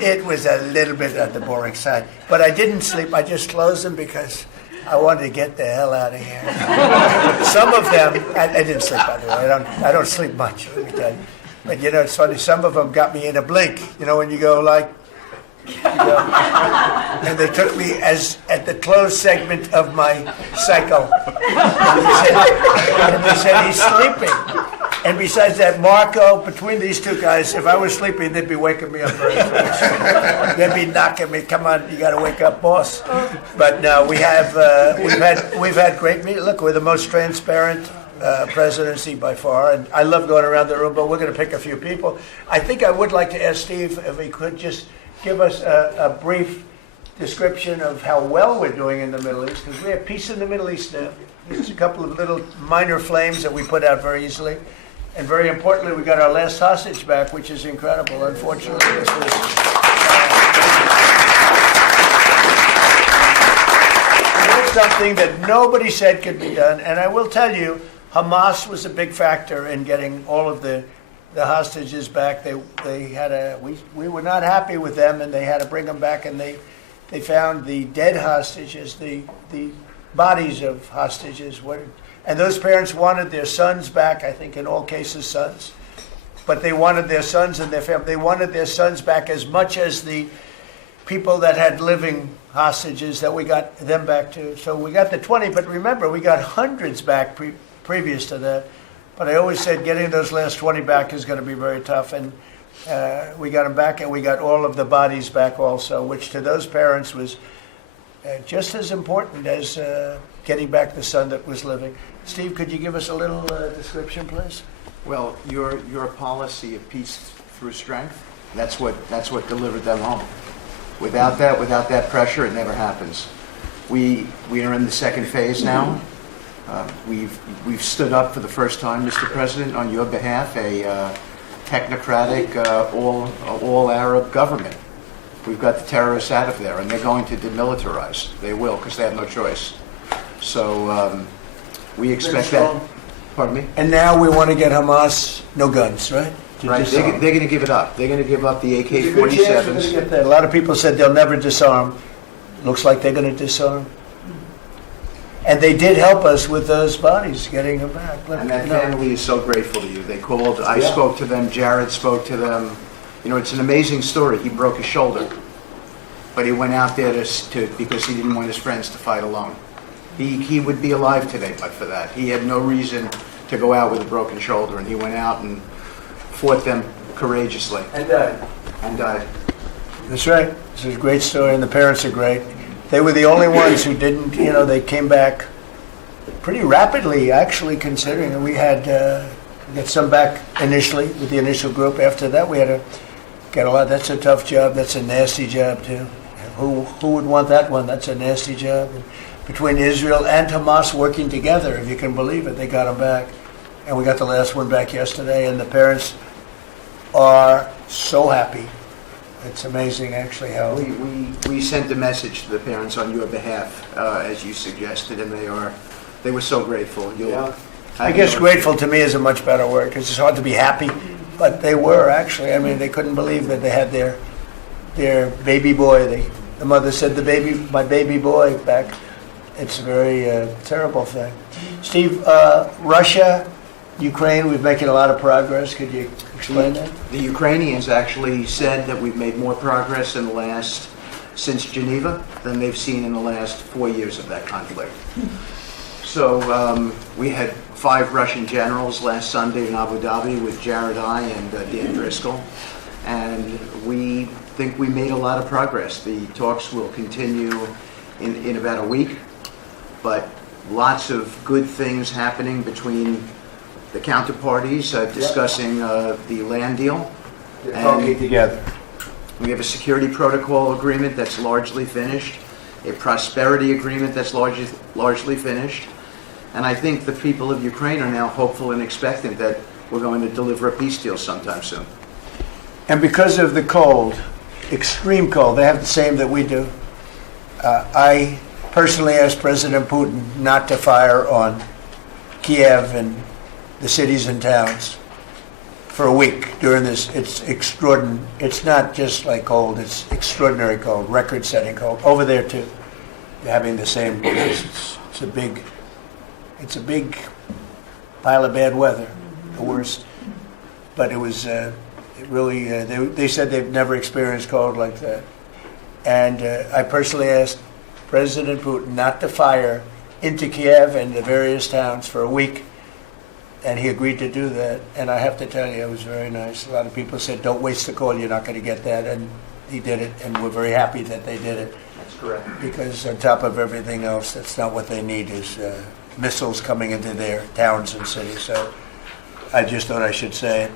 It was a little bit on the boring side. But I didn't sleep. I just closed them because I wanted to get the hell out of here. Some of them, I didn't sleep, by the way. I don't sleep much, let me tell you. But, it's funny. Some of them got me in a blink. When you go like, and they took me as at the closed segment of my cycle. And they said he's sleeping. And besides that, Marco, between these two guys, if I was sleeping, they'd be waking me up very fast. They'd be knocking me. Come on, you got to wake up, boss. But no, we've had great meetings. Look, we're the most transparent presidency by far, and I love going around the room. But we're going to pick a few people. I think I would like to ask Steve if he could just give us a brief description of how well we're doing in the Middle East, because we have peace in the Middle East now. There's a couple of little minor flames that we put out very easily. And very importantly, we got our last hostage back, which is incredible. Unfortunately, this was something that nobody said could be done. And I will tell you, Hamas was a big factor in getting all of the hostages back. We were not happy with them, and they had to bring them back, and they they found the dead hostages, the bodies of hostages. And those parents wanted their sons back, I think in all cases sons. But they wanted their sons and their family. They wanted their sons back as much as the people that had living hostages that we got them back to. So we got the 20, but remember, we got hundreds back previous to that. But I always said getting those last 20 back is going to be very tough. And we got them back, and we got all of the bodies back also, which to those parents was just as important as getting back the son that was living. Steve, could you give us a little description, please? Well, your policy of peace through strength, that's what delivered them home. Without that pressure, it never happens. We are in the second phase now. We've stood up for the first time, Mr. President, on your behalf, a technocratic, all Arab government. We've got the terrorists out of there, and they're going to demilitarize. They will, because they have no choice. So we expect that. Pardon me? And now we want to get Hamas no guns, right? Right. They're going to give it up. They're going to give up the There's a good chance we're gonna AK-47s. get that. A lot of people said they'll never disarm. Looks like they're going to disarm. And they did help us with those bodies, getting them back. And that family is so grateful to you. They called. I spoke to them. Jared spoke to them. You know, it's an amazing story. He broke his shoulder, but he went out there to because he didn't want his friends to fight alone. He would be alive today, but for that, he had no reason to go out with a broken shoulder, and he went out and fought them courageously And died. and died. That's right. This is a great story, and the parents are great. They were the only ones who didn't, they came back pretty rapidly, actually, considering. And we had get some back initially with the initial group. After that, we had to get a lot. That's a tough job. That's a nasty job, too. Who would want that one? That's a nasty job. And between Israel and Hamas working together, if you can believe it, they got them back. And we got the last one back yesterday, and the parents are so happy. It's amazing, actually, how... We sent a message to the parents on your behalf, as you suggested, and they were so grateful. I guess grateful to me is a much better word, because it's hard to be happy, but they were, actually. I mean, they couldn't believe that they had their baby boy. The mother said, my baby boy back. It's a very terrible thing. Steve, Russia, Ukraine, we're making a lot of progress. Could you explain that? The Ukrainians actually said that we've made more progress since Geneva than they've seen in the last 4 years of that conflict. So we had 5 Russian generals last Sunday in Abu Dhabi with Jared and Dan Driscoll, and we think we made a lot of progress. The talks will continue in about a week, but lots of good things happening between the counterparties discussing the land deal. Talking together. We have a security protocol agreement that's largely finished, a prosperity agreement that's largely finished, and I think the people of Ukraine are now hopeful and expectant that we're going to deliver a peace deal sometime soon. And because of the cold, extreme cold, they have the same that we do. I personally asked President Putin not to fire on Kiev and the cities and towns for a week during this. It's extraordinary. It's not just like cold, it's extraordinary cold, record-setting cold. Over there, too, they're having the same. It's a big pile of bad weather, the worst. But it was, they said they've never experienced cold like that. And I personally asked President Putin not to fire into Kiev and the various towns for a week. And he agreed to do that. And I have to tell you, it was very nice. A lot of people said, don't waste the call, you're not going to get that. And he did it, and we're very happy that they did it. That's correct. Because on top of everything else, that's not what they need, is missiles coming into their towns and cities. So I just thought I should say it.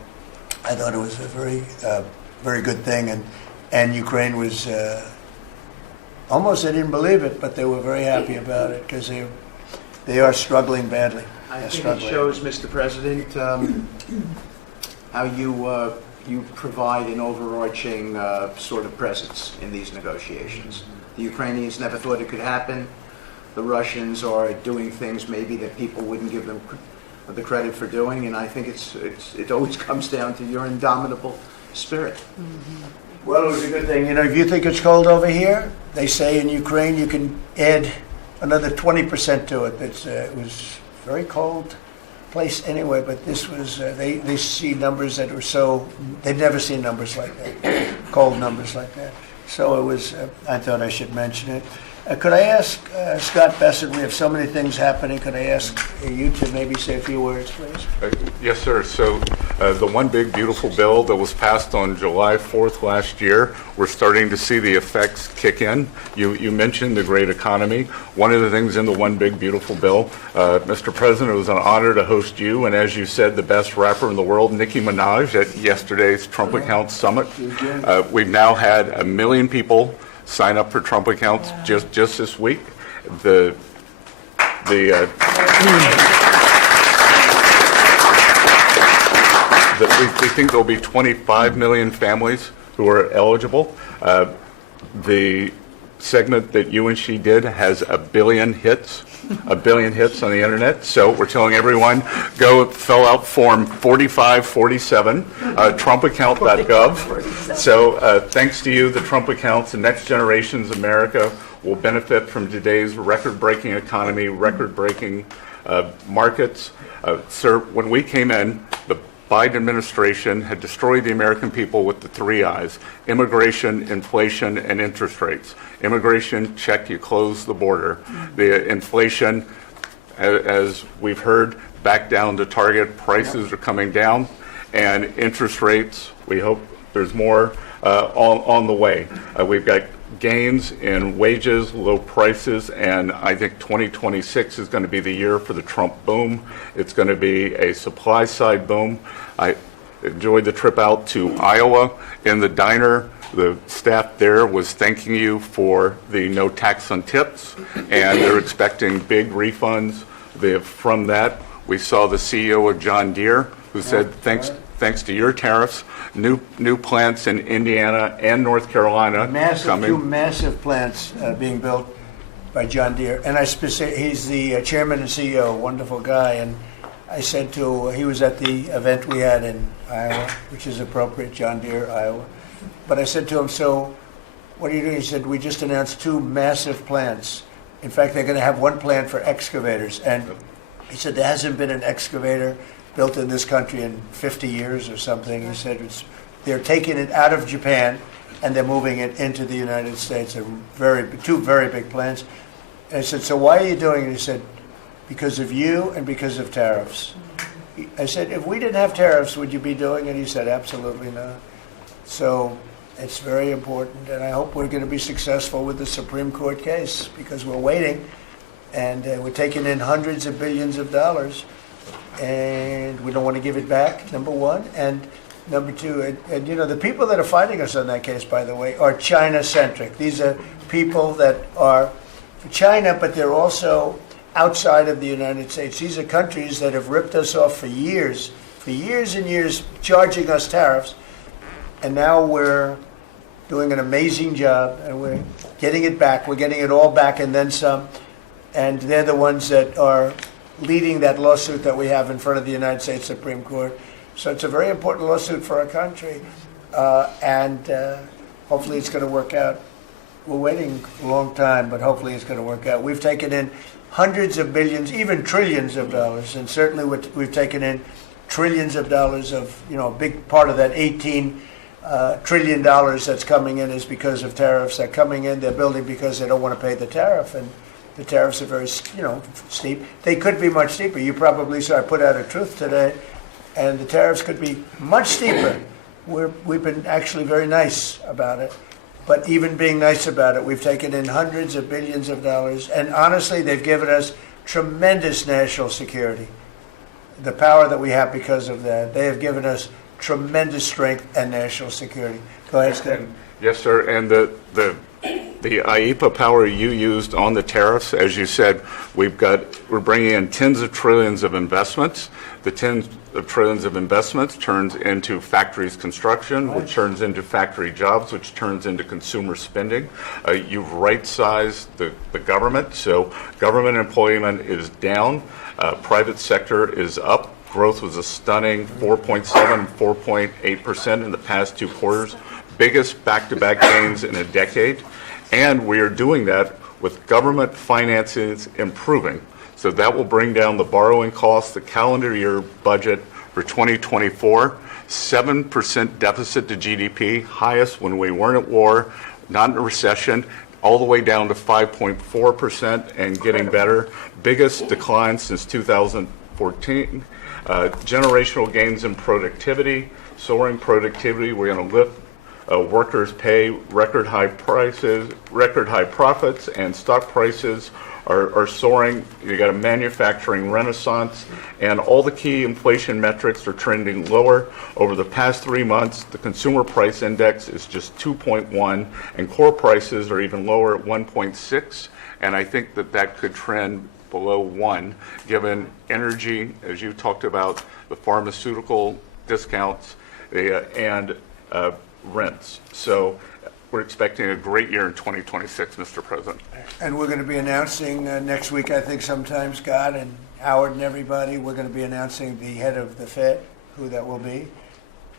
I thought it was a very good thing. And Ukraine was, almost they didn't believe it, but they were very happy about it, because they are struggling badly. I think it shows, Mr. President, how you provide an overarching sort of presence in these negotiations. The Ukrainians never thought it could happen. The Russians are doing things maybe that people wouldn't give them the credit for doing, and I think it always comes down to your indomitable spirit. Well, it was a good thing. You know, if you think it's cold over here, they say in Ukraine you can add another 20% to it. It was very cold place anyway, but this was, they see numbers that were so, they've never seen numbers like that, cold numbers like that. So it was, I thought I should mention it. Could I ask Scott Bessent, we have so many things happening, could I ask you to maybe say a few words, please? Yes, sir. So the one big beautiful bill that was passed on July 4th last year, we're starting to see the effects kick in. You mentioned the great economy. One of the things in the one big beautiful bill, Mr. President, it was an honor to host you, and as you said, the best rapper in the world, Nicki Minaj, at yesterday's Trump Accounts Summit. We've now had 1 million people sign up for Trump accounts just this week. We think there'll be 25 million families who are eligible. The segment that you and she did has 1 billion hits. 1 billion hits on the internet. So we're telling everyone, go fill out form 4547, trumpaccount.gov. So thanks to you, the Trump accounts, the next generation's America will benefit from today's record-breaking economy, record-breaking markets. Sir, when we came in, the Biden administration had destroyed the American people with the 3 I's: immigration, inflation, and interest rates. Immigration, check, you close the border. The inflation, as we've heard, back down to target. Prices are coming down. And interest rates, we hope there's more on the way. We've got gains in wages, low prices, and I think 2026 is going to be the year for the Trump boom. It's going to be a supply side boom. I enjoyed the trip out to Iowa. In the diner, the staff there was thanking you for the no tax on tips, and they're expecting big refunds. From that, we saw the CEO of John Deere, who said, thanks to your tariffs, new plants in Indiana and North Carolina coming. 2 massive plants being built by John Deere. And he's the chairman and CEO, wonderful guy. And I said he was at the event we had in Iowa, which is appropriate, John Deere, Iowa. But I said to him, so what are you doing? He said, we just announced 2 massive plants. In fact, they're going to have 1 plant for excavators. And he said, there hasn't been an excavator built in this country in 50 years or something. He said they're taking it out of Japan and they're moving it into the United States. They're 2 very big plants. And I said, so why are you doing it? He said, because of you and because of tariffs. I said, if we didn't have tariffs, would you be doing it? He said, absolutely not. So it's very important, and I hope we're going to be successful with the Supreme Court case, because we're waiting, and we're taking in hundreds of billions of dollars, and we don't want to give it back, number one. And number two, and you know, the people that are fighting us on that case, by the way, are China-centric. These are people that are for China, but they're also outside of the United States. These are countries that have ripped us off for years and years, charging us tariffs. And now we're doing an amazing job, and we're getting it back. We're getting it all back and then some. And they're the ones that are leading that lawsuit that we have in front of the United States Supreme Court. So it's a very important lawsuit for our country, and hopefully it's going to work out. We're waiting a long time, but hopefully it's going to work out. We've taken in hundreds of billions, even trillions of dollars, and certainly we've taken in trillions of dollars of, you know, a big part of that $18 trillion that's coming in is because of tariffs. They're coming in, they're building because they don't want to pay the tariff, and the tariffs are very, you know, steep. They could be much steeper. You probably saw I put out a truth today, and the tariffs could be much steeper. We've been actually very nice about it. But even being nice about it, we've taken in hundreds of billions of dollars, and honestly, they've given us tremendous national security. The power that we have because of that, they have given us tremendous strength and national security. Go ahead, Stephen. Yes, sir. And the IEPA power you used on the tariffs, as you said, we're bringing in tens of trillions of investments. The tens of trillions of investments turns into factories construction, which turns into factory jobs, which turns into consumer spending. You've right-sized the government, so government employment is down. Private sector is up. Growth was a stunning 4.7%, 4.8% in the past 2 quarters. biggest back-to-back gains in a decade, and we are doing that with government finances improving. So that will bring down the borrowing costs, the calendar year budget for 2024, 7% deficit to GDP, highest when we weren't at war, not in a recession, all the way down to 5.4% and getting better. Biggest decline since 2014. Generational gains in productivity, soaring productivity. We're going to lift workers' pay, record high prices, record high profits, and stock prices are soaring. You got a manufacturing renaissance, and all the key inflation metrics are trending lower. Over the past 3 months, the consumer price index is just 2.1, and core prices are even lower at 1.6, and I think that that could trend below 1, given energy, as you talked about, the pharmaceutical discounts, and rents. So we're expecting a great year in 2026, Mr. President. And we're going to be announcing next week, I think sometime, Scott and Howard and everybody, we're going to be announcing the head of the Fed, who that will be.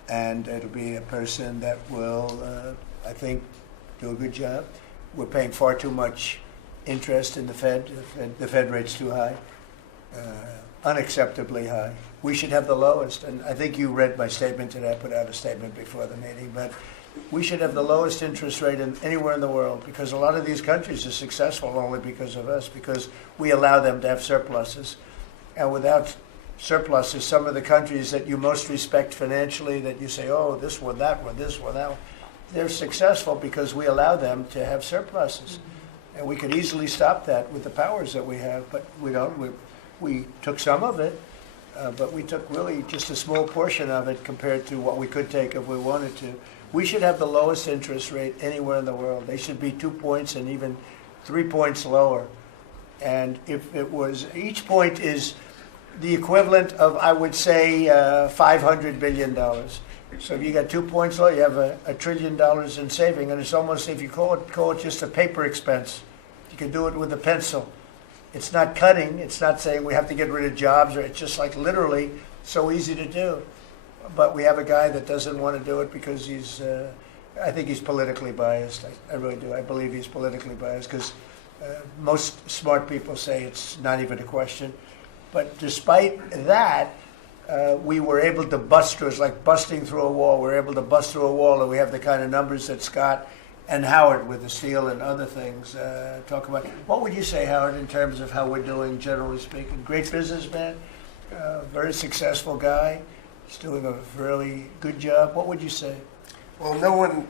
And it'll be a person that will, I think, do a good job. We're paying far too much interest in the Fed. The Fed rate's too high, unacceptably high. We should have the lowest. And I think you read my statement today. I put out a statement before the meeting. But we should have the lowest interest rate anywhere in the world, because a lot of these countries are successful only because of us, because we allow them to have surpluses. And without surpluses, some of the countries that you most respect financially, that you say, oh, this one, that one, this one, that one, they're successful because we allow them to have surpluses. And we could easily stop that with the powers that we have, but we don't. We took some of it, but we took really just a small portion of it compared to what we could take if we wanted to. We should have the lowest interest rate anywhere in the world. They should be 2 points and even 3 points lower. And if it was, each point is the equivalent of, I would say, $500 billion. So if you got 2 points low, you have $1 trillion in saving. And it's almost, if you call it just a paper expense. You can do it with a pencil. It's not cutting. It's not saying we have to get rid of jobs. Or it's just like literally so easy to do. But we have a guy that doesn't want to do it because he's, I think he's politically biased. I really do. I believe he's politically biased because most smart people say it's not even a question. But despite that, we were able to bust through. It's like busting through a wall. We're able to bust through a wall, and we have the kind of numbers that Scott and Howard with the steel and other things talk about. What would you say, Howard, in terms of how we're doing, generally speaking? Great businessman, very successful guy. He's doing a really good job. What would you say? Well, no one,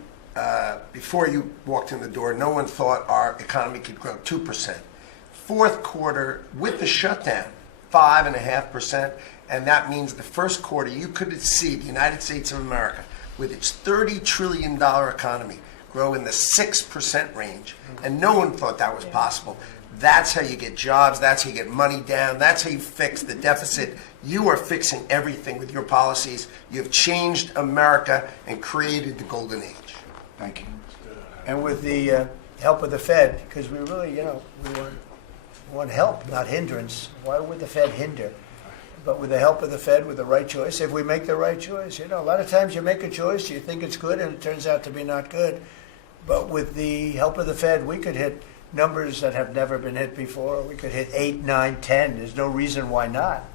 before you walked in the door, no one thought our economy could grow 2%. Fourth quarter, with the shutdown, 5.5%. And that means the first quarter, you could see the United States of America, with its $30 trillion economy, grow in the 6% range. And no one thought that was possible. That's how you get jobs. That's how you get money down. That's how you fix the deficit. You are fixing everything with your policies. You've changed America and created the golden age. Thank you. And with the help of the Fed, because we really, we want help, not hindrance. Why would the Fed hinder? But with the help of the Fed, with the right choice, if we make the right choice, a lot of times you make a choice, you think it's good, and it turns out to be not good. But with the help of the Fed, we could hit numbers that have never been hit before. We could hit 8, 9, 10. There's no reason why not.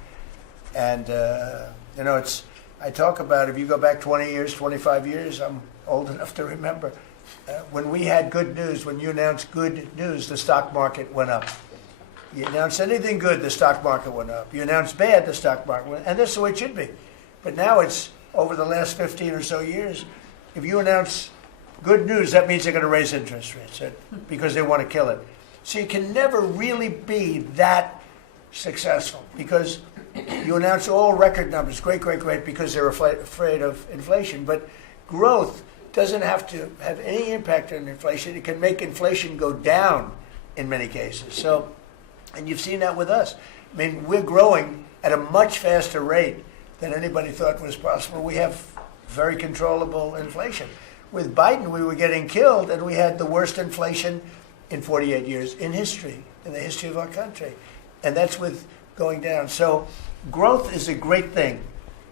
And, I talk about, if you go back 20 years, 25 years, I'm old enough to remember, when we had good news, when you announced good news, the stock market went up. You announced anything good, the stock market went up. You announced bad, the stock market went up. And that's the way it should be. But now it's, over the last 15 or so years, if you announce good news, that means they're going to raise interest rates because they want to kill it. So you can never really be that successful because you announce all record numbers, great, because they're afraid of inflation. But growth doesn't have to have any impact on inflation. It can make inflation go down in many cases. So, and you've seen that with us. I mean, we're growing at a much faster rate than anybody thought was possible. We have very controllable inflation. With Biden, we were getting killed, and we had the worst inflation in 48 years in history, in the history of our country. And that's with going down. So growth is a great thing.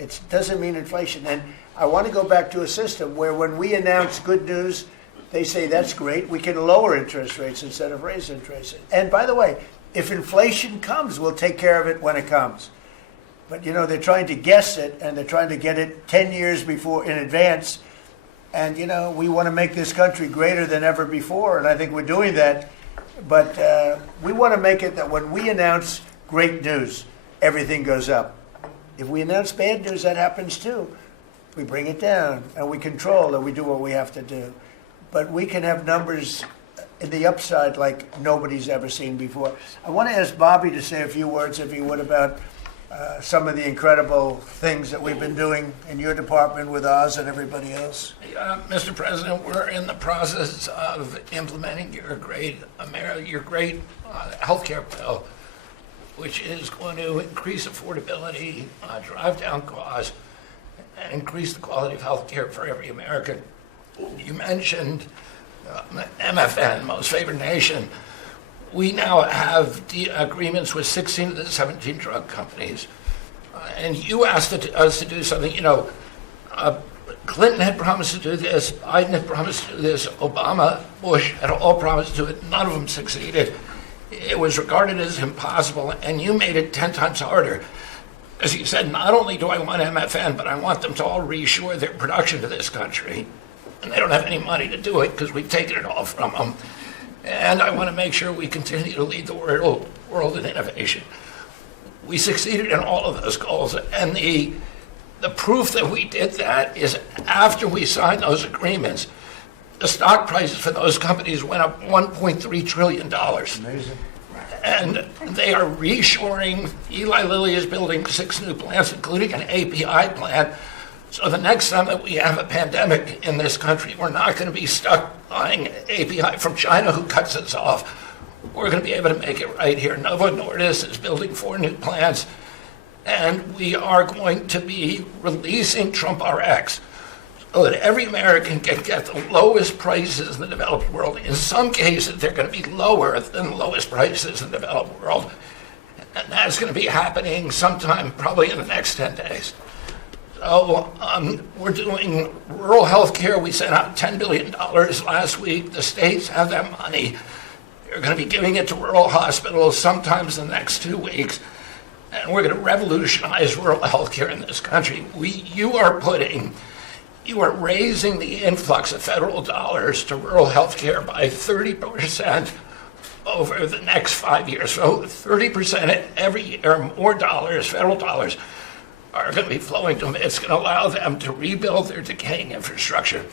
It doesn't mean inflation. And I want to go back to a system where when we announce good news, they say, that's great, we can lower interest rates instead of raise interest rates. And by the way, if inflation comes, we'll take care of it when it comes. But, you know, they're trying to guess it, and they're trying to get it 10 years before in advance. And, you know, we want to make this country greater than ever before, and I think we're doing that. But we want to make it that when we announce great news, everything goes up. If we announce bad news, that happens too. We bring it down, and we control, and we do what we have to do. But we can have numbers in the upside like nobody's ever seen before. I want to ask Bobby to say a few words, if he would, about some of the incredible things that we've been doing in your department with Oz and everybody else. Mr. President, we're in the process of implementing your great healthcare bill, which is going to increase affordability, drive down costs, and increase the quality of healthcare for every American. You mentioned MFN, Most Favored Nation. We now have agreements with 16 of the 17 drug companies. And you asked us to do something. You know, Clinton had promised to do this, Biden had promised to do this, Obama, Bush had all promised to do it. None of them succeeded. It was regarded as impossible, and you made it 10 times harder. As you said, not only do I want MFN, but I want them to all reshore their production to this country. And they don't have any money to do it because we've taken it all from them. And I want to make sure we continue to lead the world in innovation. We succeeded in all of those goals. And the proof that we did that is after we signed those agreements, the stock prices for those companies went up $1.3 trillion. Amazing. And they are reshoring. Eli Lilly is building 6 new plants, including an API plant. So the next time that we have a pandemic in this country, we're not going to be stuck buying API from China, who cuts us off. We're going to be able to make it right here. Novo Nordisk is building 4 new plants, and we are going to be releasing Trump RX so that every American can get the lowest prices in the developed world. In some cases, they're going to be lower than the lowest prices in the developed world. And that's going to be happening sometime probably in the next 10 days. So we're doing rural health care. We sent out $10 billion last week. The states have that money. They're going to be giving it to rural hospitals sometimes in the next 2 weeks. And we're going to revolutionize rural health care in this country. You are raising the influx of federal dollars to rural health care by 30% over the next 5 years. So 30% every year, more dollars, federal dollars, are going to be flowing to them. It's going to allow them to rebuild their decaying infrastructure,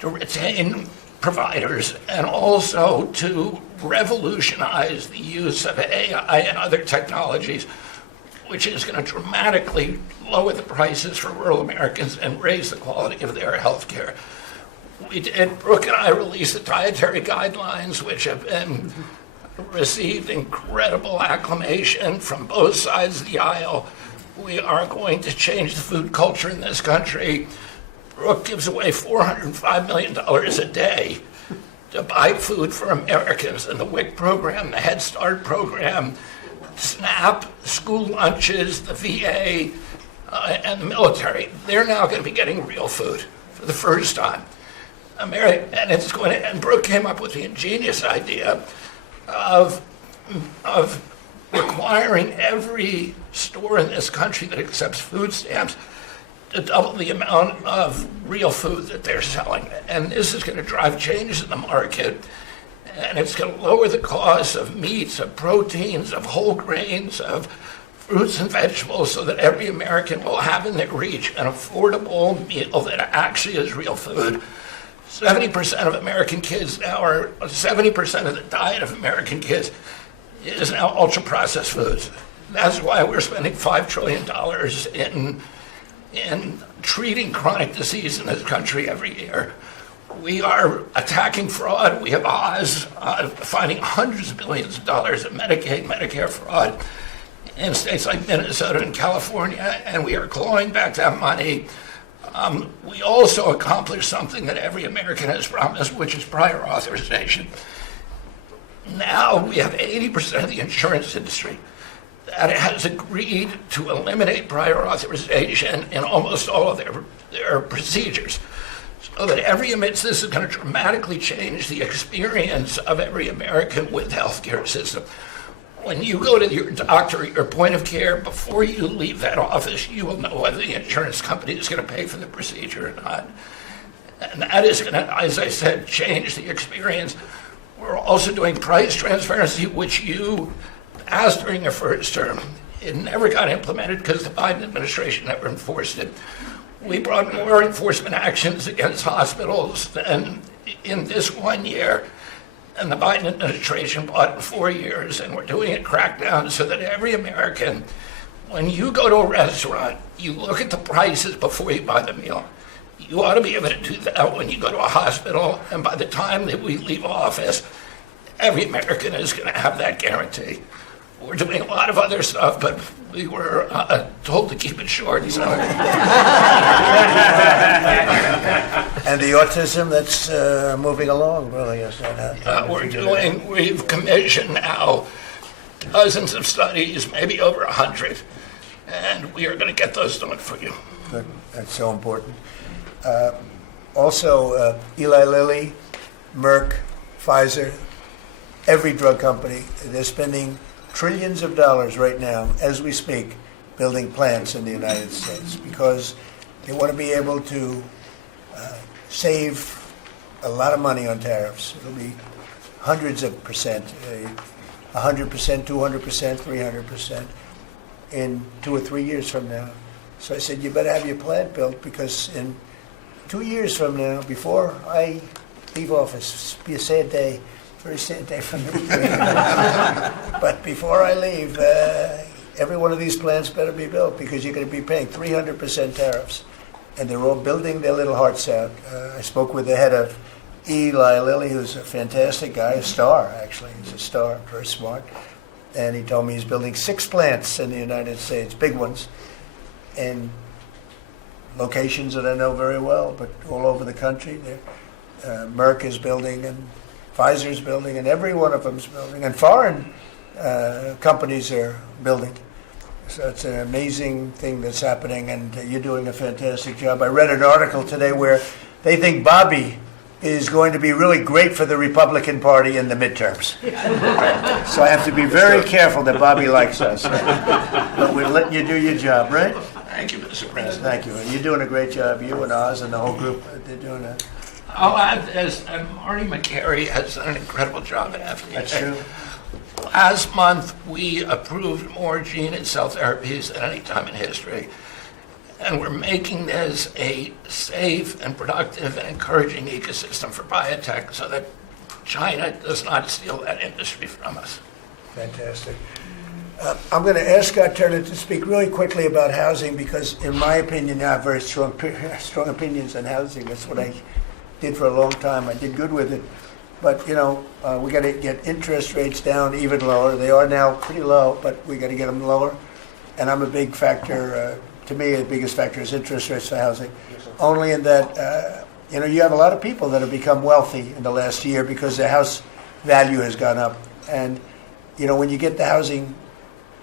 to retain providers, and also to revolutionize the use of AI and other technologies, which is going to dramatically lower the prices for rural Americans and raise the quality of their health care. Brooke and I released the dietary guidelines, which have been received incredible acclamation from both sides of the aisle. We are going to change the food culture in this country. Brooke gives away $405 million a day to buy food for Americans. And the WIC program, the Head Start program, SNAP, school lunches, the VA, and the military, they're now going to be getting real food for the first time. And Brooke came up with the ingenious idea of requiring every store in this country that accepts food stamps to double the amount of real food that they're selling. And this is going to drive changes in the market, and it's going to lower the cost of meats, of proteins, of whole grains, of fruits and vegetables, so that every American will have in their reach an affordable meal that actually is real food. 70% of American kids now are, 70% of the diet of American kids is now ultra-processed foods. That's why we're spending $5 trillion in treating chronic disease in this country every year. We are attacking fraud. We have Oz finding hundreds of billions of dollars of Medicaid, Medicare fraud in states like Minnesota and California, and we are clawing back that money. We also accomplished something that every American has promised, which is prior authorization. Now we have 80% of the insurance industry that has agreed to eliminate prior authorization in almost all of their procedures. So that every admits this is going to dramatically change the experience of every American with healthcare system. When you go to your doctor at your point of care, before you leave that office, you will know whether the insurance company is going to pay for the procedure or not. And that is going to, as I said, change the experience. We're also doing price transparency, which you asked during your first term. It never got implemented because the Biden administration never enforced it. We brought more enforcement actions against hospitals than in this 1 year, and the Biden administration brought in 4 years, and we're doing a crackdown so that every American, when you go to a restaurant, you look at the prices before you buy the meal. You ought to be able to do that when you go to a hospital, and by the time that we leave office, every American is going to have that guarantee. We're doing a lot of other stuff, but we were told to keep it short. So. And the autism, that's moving along, really, is that? We've commissioned now dozens of studies, maybe over 100, and we are going to get those done for you. Good. That's so important. Also, Eli Lilly, Merck, Pfizer, every drug company, they're spending trillions of dollars right now, as we speak, building plants in the United States because they want to be able to save a lot of money on tariffs. It'll be hundreds of percent, 100%, 200%, 300% in 2 or 3 years from now. So I said, you better have your plant built because in 2 years from now, before I leave office, it'll be a sad day. Very sad day for me. But before I leave, every one of these plants better be built because you're going to be paying 300% tariffs. And they're all building their little hearts out. I spoke with the head of Eli Lilly, who's a fantastic guy, a star, actually. He's a star, very smart. And he told me he's building 6 plants in the United States, big ones, in locations that I know very well, but all over the country. Merck is building, and Pfizer's building, and every one of them's building, and foreign companies are building. So it's an amazing thing that's happening, and you're doing a fantastic job. I read an article today where they think Bobby is going to be really great for the Republican Party in the midterms. So I have to be very careful that Bobby likes us. But we're letting you do your job, right? Thank you, Mr. President. Thank you. You're doing a great job. You and Oz and the whole group, they're doing a... I'll add this, and Marty McCary has done an incredible job at FDA. That's true. Last month, we approved more gene and cell therapies than any time in history. And we're making this a safe and productive and encouraging ecosystem for biotech so that China does not steal that industry from us. Fantastic. I'm going to ask Scott Turner to speak really quickly about housing because, in my opinion, I have very strong opinions on housing. That's what I did for a long time. I did good with it. But, we got to get interest rates down even lower. They are now pretty low, but we got to get them lower. And I'm a big factor, to me, the biggest factor is interest rates for housing. Only in that, you have a lot of people that have become wealthy in the last year because their house value has gone up. And, when you get the housing,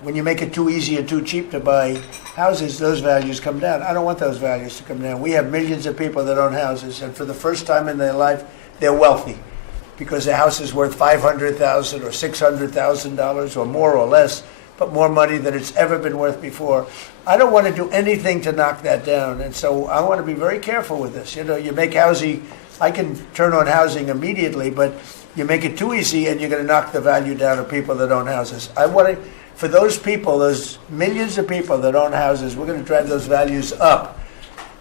when you make it too easy and too cheap to buy houses, those values come down. I don't want those values to come down. We have millions of people that own houses, and for the first time in their life, they're wealthy because their house is worth $500,000 or $600,000 or more or less, but more money than it's ever been worth before. I don't want to do anything to knock that down, and so I want to be very careful with this. You make housing, I can turn on housing immediately, but you make it too easy and you're going to knock the value down of people that own houses. I want to, for those people, those millions of people that own houses, we're going to drive those values up,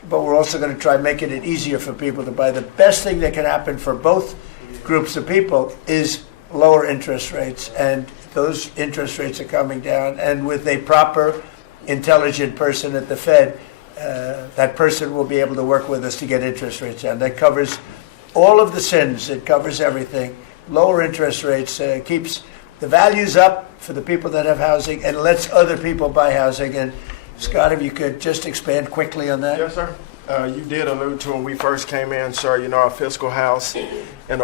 but we're also going to try making it easier for people to buy. The best thing that can happen for both groups of people is lower interest rates, and those interest rates are coming down, and with a proper, intelligent person at the Fed, that person will be able to work with us to get interest rates down. That covers all of the sins. It covers everything. Lower interest rates keeps the values up for the people that have housing and lets other people buy housing. And Scott, if you could just expand quickly on that. Yes, sir. You did allude to when we first came in, sir, our fiscal house in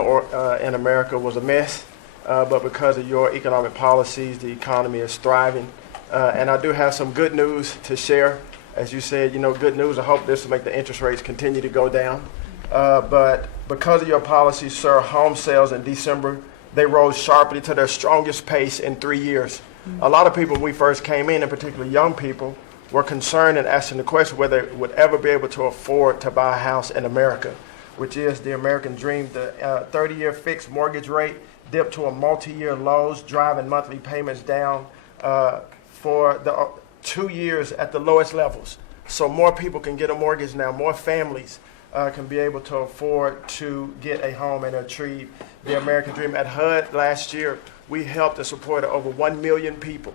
America was a mess. But because of your economic policies, the economy is thriving. And I do have some good news to share. As you said, good news. I hope this will make the interest rates continue to go down. But because of your policy, sir, home sales in December, they rose sharply to their strongest pace in 3 years. A lot of people, when we first came in, and particularly young people, were concerned and asking the question whether they would ever be able to afford to buy a house in America, which is the American dream. The 30-year fixed mortgage rate dipped to a multi-year lows, driving monthly payments down for the 2 years at the lowest levels. So more people can get a mortgage now, more families can be able to afford to get a home and achieve the American dream. At HUD last year, we helped and supported over 1 million people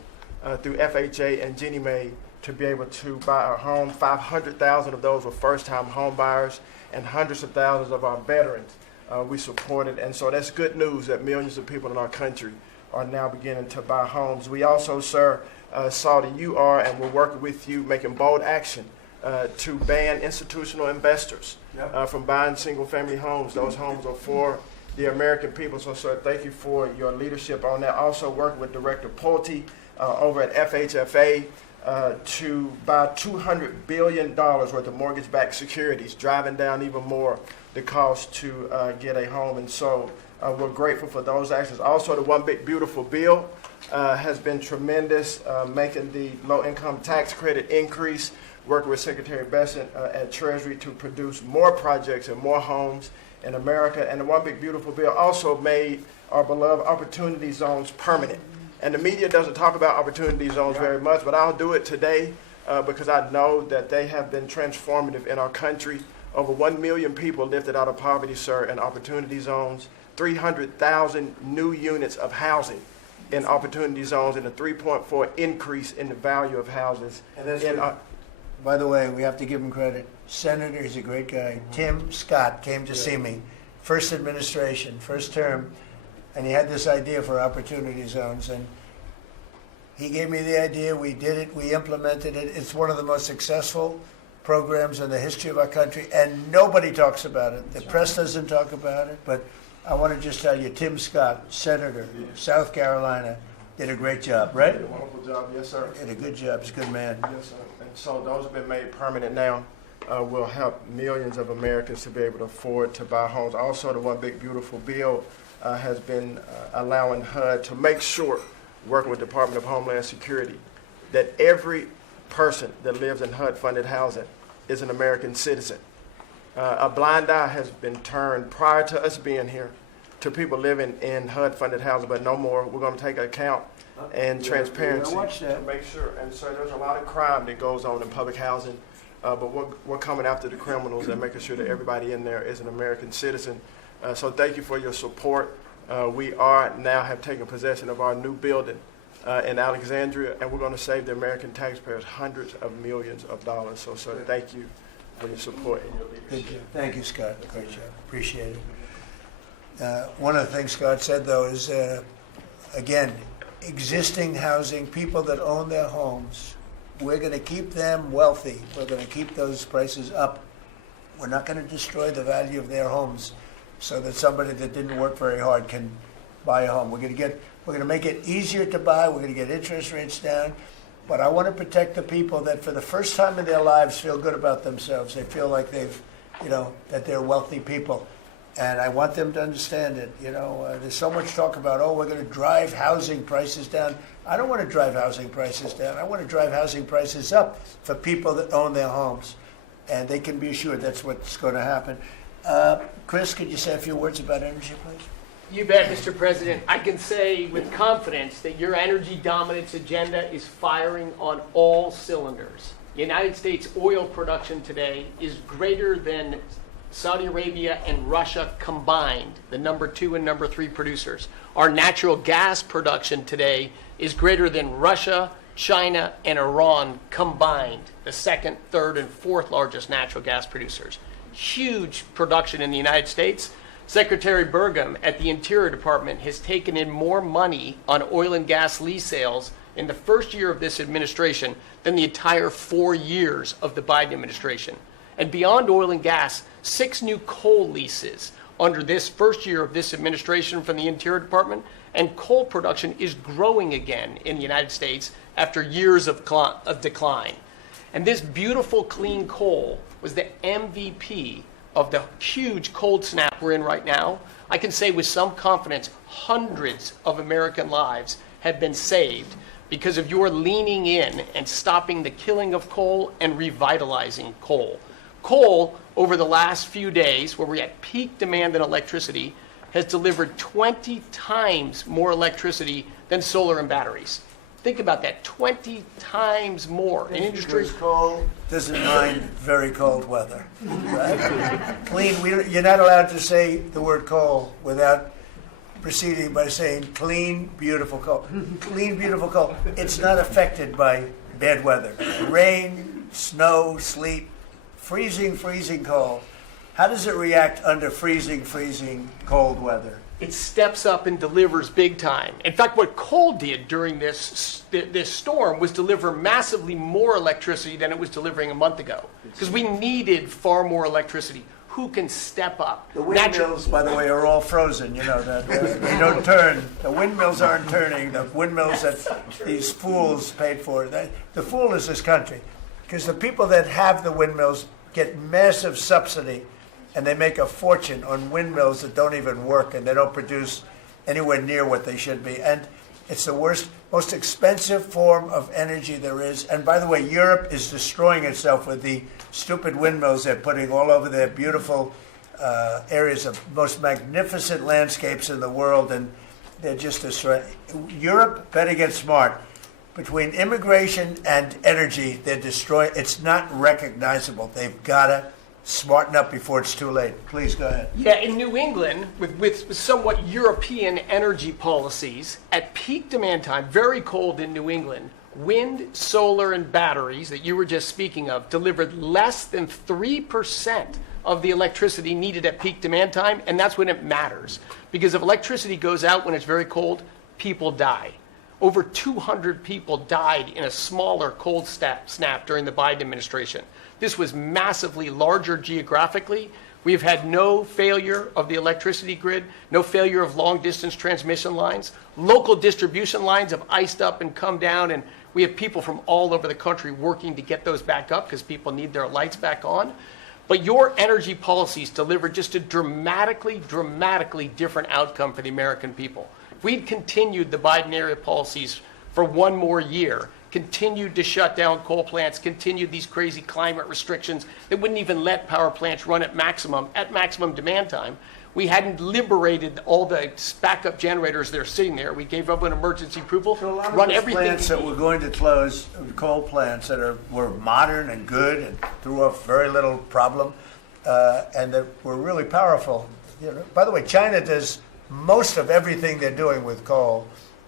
through FHA and Ginnie Mae to be able to buy a home. 500,000 of those were first-time home buyers, and hundreds of thousands of our veterans we supported. And so that's good news that millions of people in our country are now beginning to buy homes. We also, sir, saw that you are, and we're working with you, making bold action to ban institutional investors from buying single-family homes. Those homes are for the American people. So, sir, thank you for your leadership on that. Also working with Director Pulte over at FHFA to buy $200 billion worth of mortgage-backed securities, driving down even more the cost to get a home. And so we're grateful for those actions. Also, the One Big Beautiful Bill has been tremendous, making the low-income tax credit increase, working with Secretary Bessent at Treasury to produce more projects and more homes in America. And the One Big Beautiful Bill also made our beloved opportunity zones permanent. And the media doesn't talk about opportunity zones very much, but I'll do it today because I know that they have been transformative in our country. Over 1 million people lifted out of poverty, sir, in opportunity zones, 300,000 new units of housing in opportunity zones, and a 3.4 increase in the value of houses. And that's by the way, we have to give him credit. Senator, he's a great guy. Tim Scott came to see me, first administration, first term, and he had this idea for opportunity zones, and he gave me the idea. We did it. We implemented it. It's one of the most successful programs in the history of our country, and nobody talks about it. The press doesn't talk about it, but I want to just tell you, Tim Scott, Senator, South Carolina, did a great job, right? Did a wonderful job, yes, sir. Did a good job. He's a good man. Yes, sir. And so those have been made permanent now. Will help millions of Americans to be able to afford to buy homes. Also, the One Big Beautiful Bill has been allowing HUD to make sure, working with the Department of Homeland Security, that every person that lives in HUD-funded housing is an American citizen. A blind eye has been turned prior to us being here to people living in HUD-funded housing, but no more. We're going to take account and transparency to make sure. And so there's a lot of crime that goes on in public housing, but we're coming after the criminals and making sure that everybody in there is an American citizen. So thank you for your support. We have taken possession of our new building in Alexandria, and we're going to save the American taxpayers hundreds of millions of dollars. So, sir, thank you for your support and your leadership. Thank you, Scott. Great job. Appreciate it. One of the things Scott said, though, is, again, existing housing, people that own their homes, we're going to keep them wealthy. We're going to keep those prices up. We're not going to destroy the value of their homes so that somebody that didn't work very hard can buy a home. We're going to make it easier to buy. We're going to get interest rates down. But I want to protect the people that for the first time in their lives feel good about themselves. They feel like that they're wealthy people. And I want them to understand it. There's so much talk about, we're going to drive housing prices down. I don't want to drive housing prices down. I want to drive housing prices up for people that own their homes. And they can be assured that's what's going to happen. Chris, could you say a few words about energy, please? You bet, Mr. President. I can say with confidence that your energy dominance agenda is firing on all cylinders. The United States oil production today is greater than Saudi Arabia and Russia combined, the number 2 and number 3 producers. Our natural gas production today is greater than Russia, China, and Iran combined, the 2nd, 3rd, and 4th largest natural gas producers. Huge production in the United States. Secretary Burgum at the Interior Department has taken in more money on oil and gas lease sales in the first year of this administration than the entire 4 years of the Biden administration. And beyond oil and gas, 6 new coal leases under this first year of this administration from the Interior Department, and coal production is growing again in the United States after years of decline. And this beautiful clean coal was the MVP of the huge cold snap we're in right now. I can say with some confidence, hundreds of American lives have been saved because of your leaning in and stopping the killing of coal and revitalizing coal. Coal, over the last few days, where we're at peak demand in electricity, has delivered 20 times more electricity than solar and batteries. Think about that, 20 times more. In industry, Because coal doesn't mind very cold weather. Right? You're not allowed to say the word coal without proceeding by saying clean, beautiful coal. Clean, beautiful coal. It's not affected by bad weather. Rain, snow, sleet, freezing cold. How does it react under freezing cold weather? it steps up and delivers big time. In fact, what coal did during this storm was deliver massively more electricity than it was delivering a month ago, because we needed far more electricity. Who can step up? The windmills, by the way, are all frozen. You know that they don't turn. The windmills aren't turning. The windmills that these fools paid for. The fool is this country, because the people that have the windmills get massive subsidy, and they make a fortune on windmills that don't even work, and they don't produce anywhere near what they should be. And it's the worst, most expensive form of energy there is. And by the way, Europe is destroying itself with the stupid windmills they're putting all over their beautiful areas of most magnificent landscapes in the world, and they're just destroying. Europe better get smart. Between immigration and energy, they're destroying. It's not recognizable. They've got to smarten up before it's too late. Please go ahead. Yeah, in New England, with somewhat European energy policies, at peak demand time, very cold in New England, wind, solar, and batteries that you were just speaking of delivered less than 3% of the electricity needed at peak demand time, and that's when it matters. Because if electricity goes out when it's very cold, people die. Over 200 people died in a smaller cold snap during the Biden administration. This was massively larger geographically. We've had no failure of the electricity grid, no failure of long-distance transmission lines. Local distribution lines have iced up and come down, and we have people from all over the country working to get those back up because people need their lights back on. But your energy policies delivered just a dramatically different outcome for the American people. If we'd continued the Biden-era policies for one more year, continued to shut down coal plants, continued these crazy climate restrictions that wouldn't even let power plants run at maximum demand time, we hadn't liberated all the backup generators that are sitting there. We gave up an emergency approval, So a lot of run those everything. plants that we're going to close, coal plants that were modern and good and threw off very little problem, and that were really powerful. You know, by the way, China does most of everything they're doing with coal.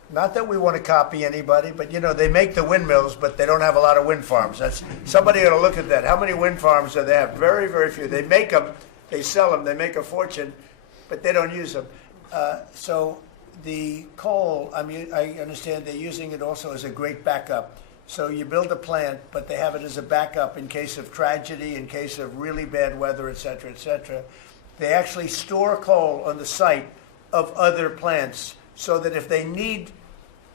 Not that we want to copy anybody, but you know, they make the windmills, but they don't have a lot of wind farms. Somebody ought to look at that. How many wind farms do they have? Very, very few. They make them, they sell them, they make a fortune, but they don't use them. So the coal, I mean, I understand they're using it also as a great backup. So you build a plant, but they have it as a backup in case of tragedy, in case of really bad weather, et cetera, et cetera. They actually store coal on the site of other plants so that if they need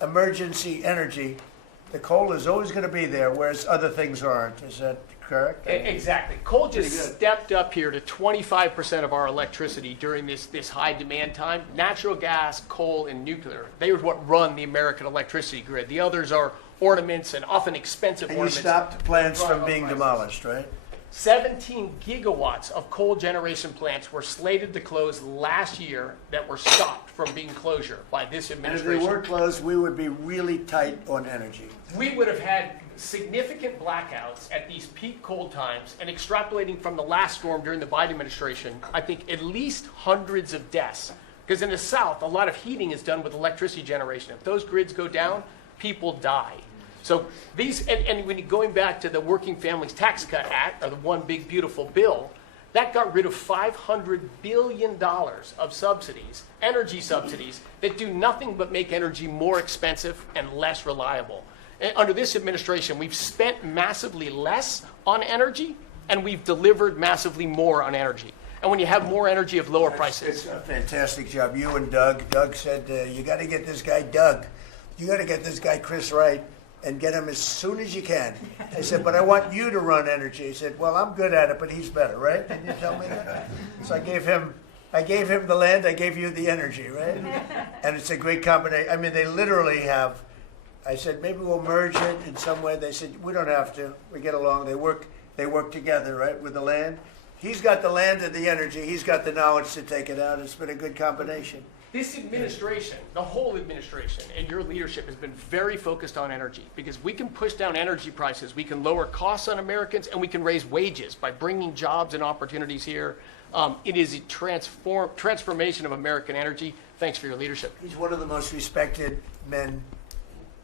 emergency energy, the coal is always going to be there, whereas other things aren't. Is that correct? Exactly. Coal just stepped up here to 25% of our electricity during this high demand time. Natural gas, coal, and nuclear, they are what run the American electricity grid. The others are ornaments and often expensive And you ornaments. stopped plants Run from up being prices. demolished, right? 17 gigawatts of coal generation plants were slated to close last year that were stopped from being closure by this And if administration. they were closed, we would be really tight on energy. We would have had significant blackouts at these peak cold times, and extrapolating from the last storm during the Biden administration, I think at least hundreds of deaths. Because in the South, a lot of heating is done with electricity generation. If those grids go down, people die. So these, and when you're going back to the Working Families Tax Cut Act, or the One Big Beautiful Bill, that got rid of $500 billion of subsidies, energy subsidies, that do nothing but make energy more expensive and less reliable. And under this administration, we've spent massively less on energy, and we've delivered massively more on energy. And when you have more energy of lower prices. It's a fantastic job. You and Doug. Doug said, you got to get this guy Doug. You got to get this guy Chris Wright and get him as soon as you can. I said, but I want you to run energy. He said, well, I'm good at it, but he's better, right? Didn't you tell me that? So I gave him the land, I gave you the energy, right? And it's a great combination. I mean, they literally have, I said, maybe we'll merge it in some way. They said, we don't have to. We get along. They work together, right, with the land. He's got the land and the energy. He's got the knowledge to take it out. It's been a good combination. This administration, the whole administration, and your leadership has been very focused on energy because we can push down energy prices, we can lower costs on Americans, and we can raise wages by bringing jobs and opportunities here. It is a transformation of American energy. Thanks for your leadership. He's one of the most respected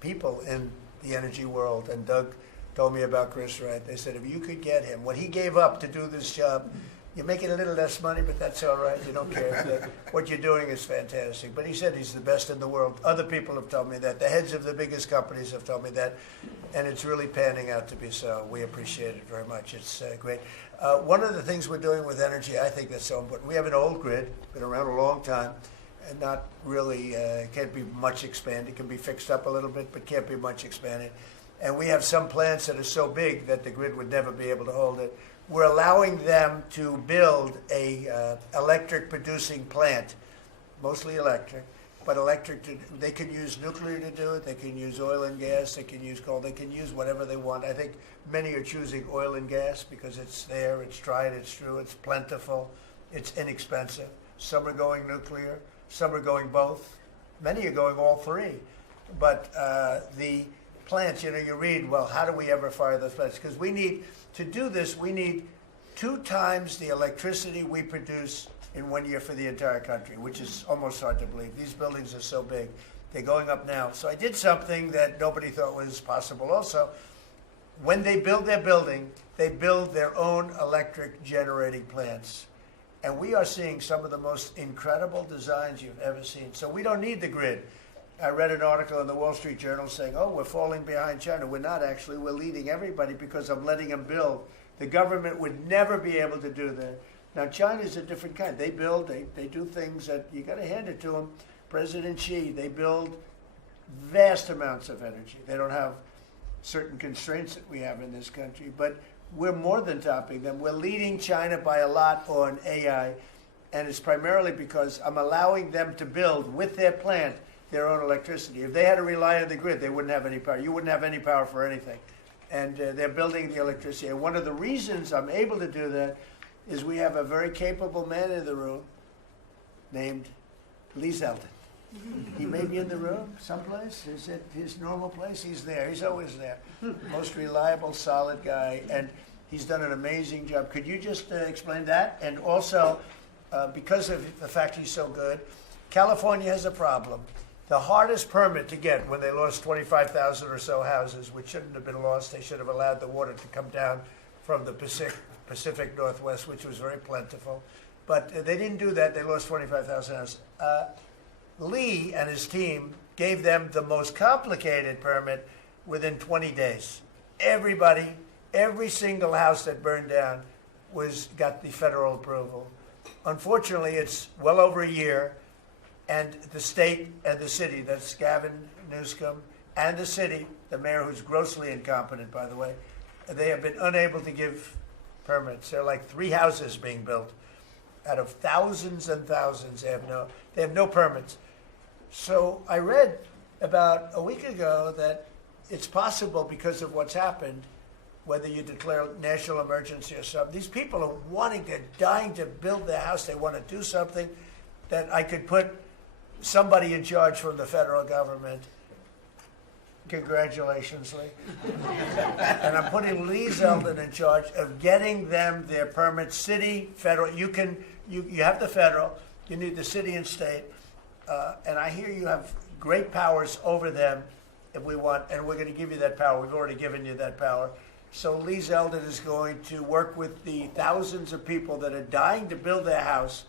people in the energy world. And Doug told me about Chris Wright. They said, if you could get him, what he gave up to do this job, you're making a little less money, but that's all right. You don't care. What you're doing is fantastic. But he said he's the best in the world. Other people have told me that. The heads of the biggest companies have told me that. And it's really panning out to be so. We appreciate it very much. It's great. One of the things we're doing with energy, I think that's so important. We have an old grid, been around a long time, and not really, can't be much expanded. It can be fixed up a little bit, but can't be much expanded. And we have some plants that are so big that the grid would never be able to hold it. We're allowing them to build a electric producing plant, mostly electric, but they can use nuclear to do it, they can use oil and gas, they can use coal, they can use whatever they want. I think many are choosing oil and gas because it's there, it's tried, it's true, it's plentiful, it's inexpensive. Some are going nuclear, some are going both. Many are going all three. But the plants, you read, well, how do we ever fire those plants? Because to do this, we need 2 times the electricity we produce in 1 year for the entire country, which is almost hard to believe. These buildings are so big. They're going up now. So I did something that nobody thought was possible also. When they build their building, they build their own electric generating plants. And we are seeing some of the most incredible designs you've ever seen. So we don't need the grid. I read an article in the Wall Street Journal saying, oh, we're falling behind China. We're not actually. We're leading everybody because I'm letting them build. The government would never be able to do that. Now, China's a different kind. They build, they do things that you got to hand it to them. President Xi, they build vast amounts of energy. They don't have certain constraints that we have in this country, but we're more than topping them. We're leading China by a lot on AI, and it's primarily because I'm allowing them to build with their plant their own electricity. If they had to rely on the grid, they wouldn't have any power. You wouldn't have any power for anything. And they're building the electricity. And one of the reasons I'm able to do that is we have a very capable man in the room named Lee Zeldin. He may be in the room someplace. Is it his normal place? He's there. He's always there. Most reliable, solid guy. And he's done an amazing job. Could you just explain that? And also, because of the fact he's so good, California has a problem. The hardest permit to get when they lost 25,000 or so houses, which shouldn't have been lost, they should have allowed the water to come down from the Pacific Northwest, which was very plentiful. But they didn't do that. They lost 25,000 houses. Lee and his team gave them the most complicated permit within 20 days. Everybody, every single house that burned down got the federal approval. Unfortunately, it's well over a year. And the state and the city, that's Gavin Newsom, and the city, the mayor who's grossly incompetent, by the way, they have been unable to give permits. There are like 3 houses being built out of thousands and thousands. They have no permits. So I read about a week ago that it's possible because of what's happened, whether you declare national emergency or something, these people are dying to build their house. They want to do something that I could put somebody in charge from the federal government. Congratulations, Lee. And I'm putting Lee Zeldin in charge of getting them their permits, city, federal. You have the federal, you need the city and state. And I hear you have great powers over them if we want, and we're going to give you that power. We've already given you that power. So Lee Zeldin is going to work with the thousands of people that are dying to build their house.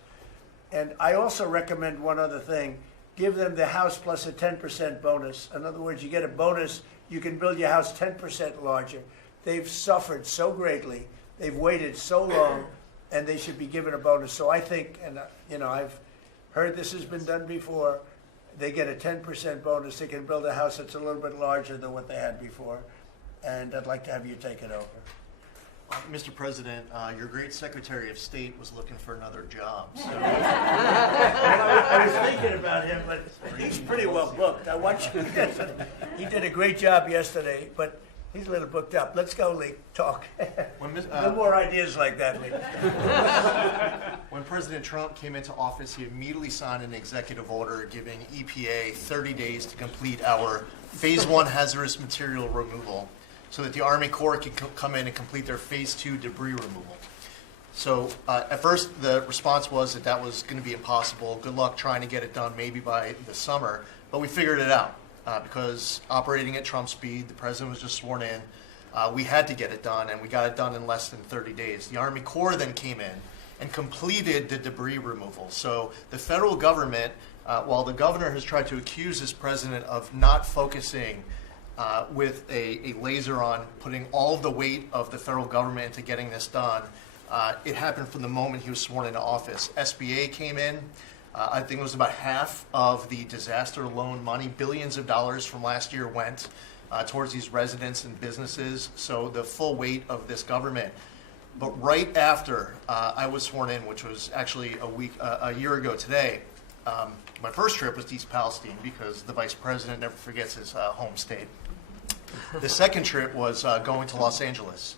And I also recommend one other thing. Give them the house plus a 10% bonus. In other words, you get a bonus, you can build your house 10% larger. They've suffered so greatly. They've waited so long, and they should be given a bonus. So I think, and I've heard this has been done before, they get a 10% bonus. They can build a house that's a little bit larger than what they had before. And I'd like to have you take it over. Mr. President, your great Secretary of State was looking for another job. So. I was thinking about him, but he's pretty well booked. I want you to get it. He did a great job yesterday, but he's a little booked up. Let's go, Lee. Talk. No more ideas like that, Lee. When President Trump came into office, he immediately signed an executive order giving EPA 30 days to complete our Phase 1 hazardous material removal, so that the Army Corps can come in and complete their Phase 2 debris removal. So at first the response was that was going to be impossible. Good luck trying to get it done maybe by the summer. But we figured it out because operating at Trump speed, the president was just sworn in. We had to get it done, and we got it done in less than 30 days. The Army Corps then came in and completed the debris removal. So the federal government, while the governor has tried to accuse this president of not focusing with a laser on putting all of the weight of the federal government into getting this done. It happened from the moment he was sworn into office. SBA came in. I think it was about half of the disaster loan money, billions of dollars from last year went towards these residents and businesses. So the full weight of this government. But right after I was sworn in, which was actually a year ago today, my first trip was to East Palestine because the vice president never forgets his home state. The second trip was going to Los Angeles.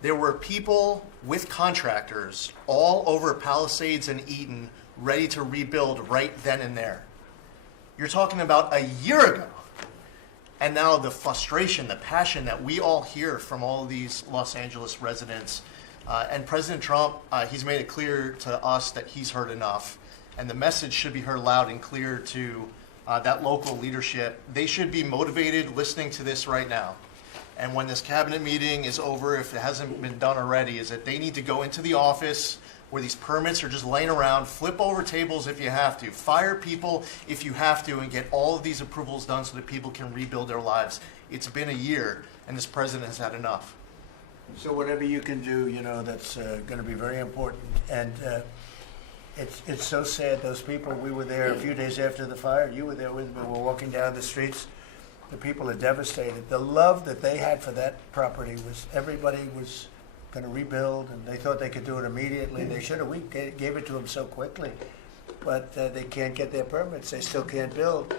There were people with contractors all over Palisades and Eaton ready to rebuild right then and there. You're talking about a year ago. And now the frustration, the passion that we all hear from all of these Los Angeles residents. And President Trump, he's made it clear to us that he's heard enough. And the message should be heard loud and clear to that local leadership. They should be motivated listening to this right now. And when this cabinet meeting is over, if it hasn't been done already, is that they need to go into the office where these permits are just laying around, flip over tables if you have to, fire people if you have to, and get all of these approvals done so that people can rebuild their lives. It's been a year, and this president has had enough. So whatever you can do, that's going to be very important. And it's so sad, those people, we were there a few days after the fire, you were there with me, we were walking down the streets. The people are devastated. The love that they had for that property was, everybody was going to rebuild, and they thought they could do it immediately. They should have. We gave it to them so quickly, but they can't get their permits. They still can't build,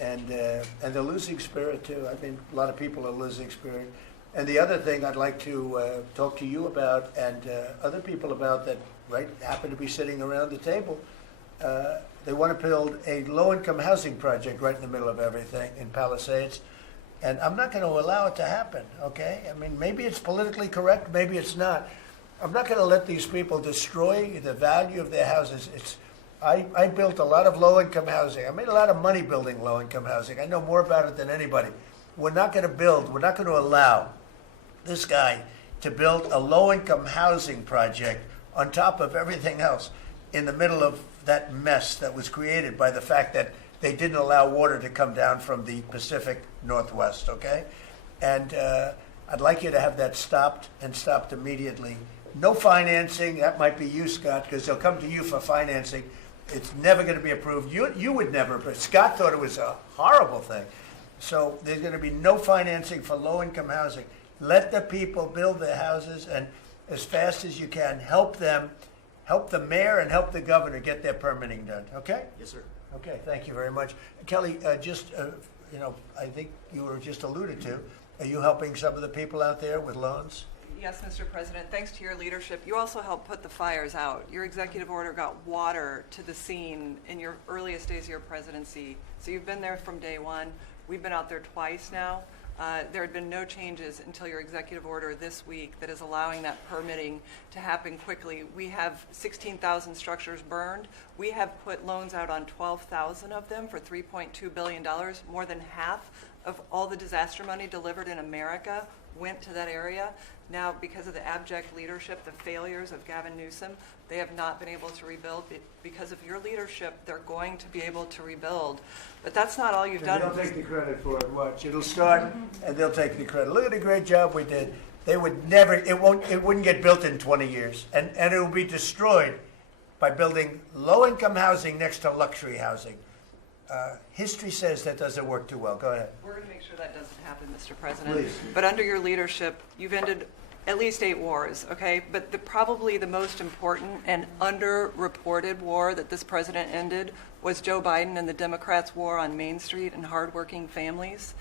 and they're losing spirit too. I mean, a lot of people are losing spirit. And the other thing I'd like to talk to you about and other people about that happen to be sitting around the table. They want to build a low-income housing project right in the middle of everything in Palisades. And I'm not going to allow it to happen, okay? I mean, maybe it's politically correct, maybe it's not. I'm not going to let these people destroy the value of their houses. I built a lot of low-income housing. I made a lot of money building low-income housing. I know more about it than anybody. We're not going to allow this guy to build a low-income housing project on top of everything else in the middle of that mess that was created by the fact that they didn't allow water to come down from the Pacific Northwest, okay? And I'd like you to have that stopped, and stopped immediately. No financing. That might be you, Scott, because they'll come to you for financing. It's never going to be approved. You would never, but Scott thought it was a horrible thing. So there's going to be no financing for low-income housing. Let the people build their houses, and as fast as you can, help them, help the mayor and help the governor get their permitting done, okay? Yes, sir. Okay, thank you very much. Kelly, I think you were just alluded to, are you helping some of the people out there with loans? Yes, Mr. President. Thanks to your leadership, you also helped put the fires out. Your executive order got water to the scene in your earliest days of your presidency. So you've been there from day one. We've been out there twice now. There had been no changes until your executive order this week that is allowing that permitting to happen quickly. We have 16,000 structures burned. We have put loans out on 12,000 of them for $3.2 billion. More than half of all the disaster money delivered in America went to that area. Now, because of the abject leadership, the failures of Gavin Newsom, they have not been able to rebuild. Because of your leadership, they're going to be able to rebuild. But that's not all you've done. They'll take the credit for it. Watch. It'll start, and they'll take the credit. Look at the great job we did. They would never, it wouldn't get built in 20 years. And it will be destroyed by building low-income housing next to luxury housing. History says that doesn't work too well. Go ahead. We're going to make sure that doesn't happen, Mr. President. Please. But under your leadership, you've ended at least 8 wars, okay? But probably the most important and underreported war that this president ended was Joe Biden and the Democrats' war on Main Street and hardworking families.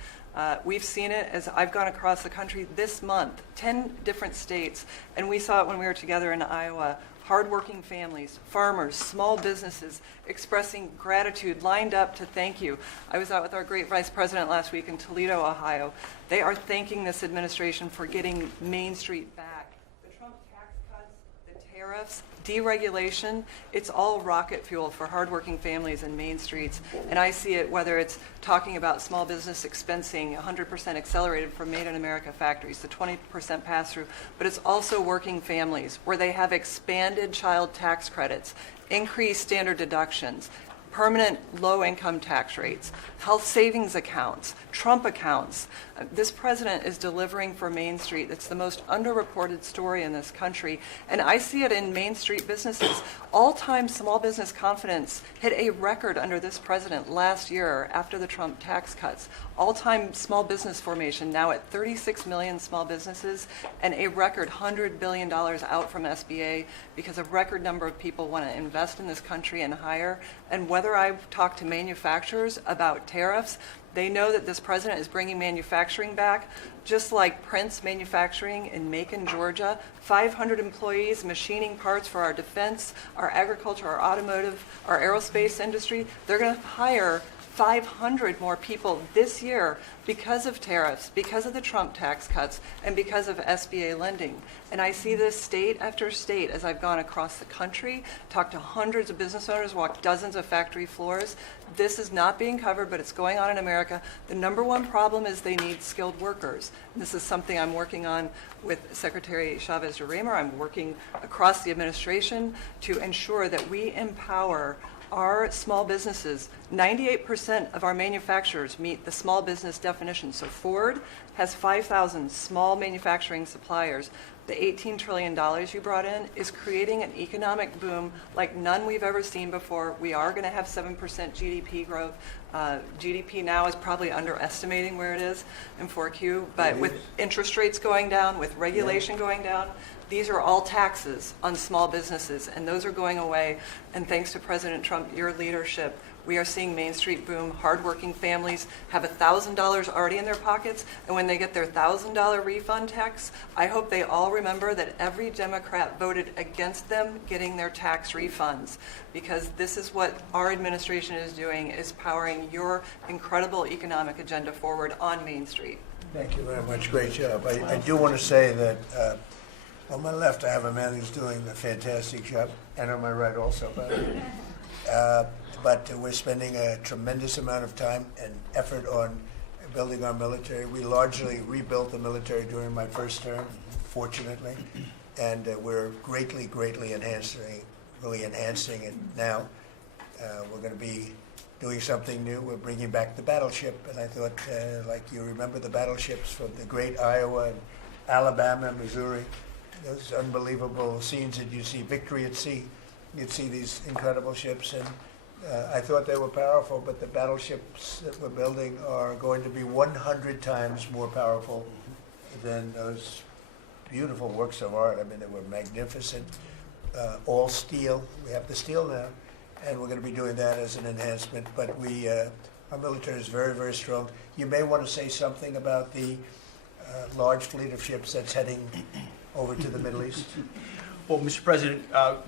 We've seen it as I've gone across the country this month, 10 different states, and we saw it when we were together in Iowa. Hardworking families, farmers, small businesses expressing gratitude, lined up to thank you. I was out with our great vice president last week in Toledo, Ohio. They are thanking this administration for getting Main Street back. The Trump tax cuts, the tariffs, deregulation, it's all rocket fuel for hardworking families and Main Streets. And I see it whether it's talking about small business expensing, 100% accelerated from Made in America factories, the 20% pass-through, but it's also working families where they have expanded child tax credits, increased standard deductions, permanent low-income tax rates, health savings accounts, Trump accounts. This president is delivering for Main Street. It's the most underreported story in this country. And I see it in Main Street businesses. All-time small business confidence hit a record under this president last year after the Trump tax cuts. All-time small business formation now at 36 million small businesses and a record $100 billion out from SBA because a record number of people want to invest in this country and hire. And whether I've talked to manufacturers about tariffs, they know that this president is bringing manufacturing back, just like Prince Manufacturing in Macon, Georgia. 500 employees machining parts for our defense, our agriculture, our automotive, our aerospace industry. They're going to hire 500 more people this year because of tariffs, because of the Trump tax cuts, and because of SBA lending. And I see this state after state as I've gone across the country, talked to hundreds of business owners, walked dozens of factory floors. This is not being covered, but it's going on in America. The number one problem is they need skilled workers. And this is something I'm working on with Secretary Chavez-Reimer. I'm working across the administration to ensure that we empower our small businesses. 98% of our manufacturers meet the small business definition. So Ford has 5,000 small manufacturing suppliers. The $18 trillion you brought in is creating an economic boom like none we've ever seen before. We are going to have 7% GDP growth. GDP now is probably underestimating where it is in 4Q, but with interest rates going down, with regulation going down, these are all taxes on small businesses, and those are going away. And thanks to President Trump, your leadership, we are seeing Main Street boom. Hardworking families have $1,000 already in their pockets, and when they get their $1,000 refund tax, I hope they all remember that every Democrat voted against them getting their tax refunds, because this is what our administration is doing, is powering your incredible economic agenda forward on Main Street. Thank you very much. Great job. I do want to say that on my left, I have a man who's doing a fantastic job, and on my right also, by the way. But we're spending a tremendous amount of time and effort on building our military. We largely rebuilt the military during my first term, fortunately, and we're greatly enhancing it now. We're going to be doing something new. We're bringing back the battleship, and I thought, like you remember the battleships from the great Iowa and Alabama, Missouri, those unbelievable scenes that you see, Victory at Sea. You'd see these incredible ships, and I thought they were powerful, but the battleships that we're building are going to be 100 times more powerful than those beautiful works of art. I mean, they were magnificent, all steel. We have the steel now, and we're going to be doing that as an enhancement, but our military is very, very strong. You may want to say something about the large fleet of ships that's heading over to the Middle East. Well, Mr. President,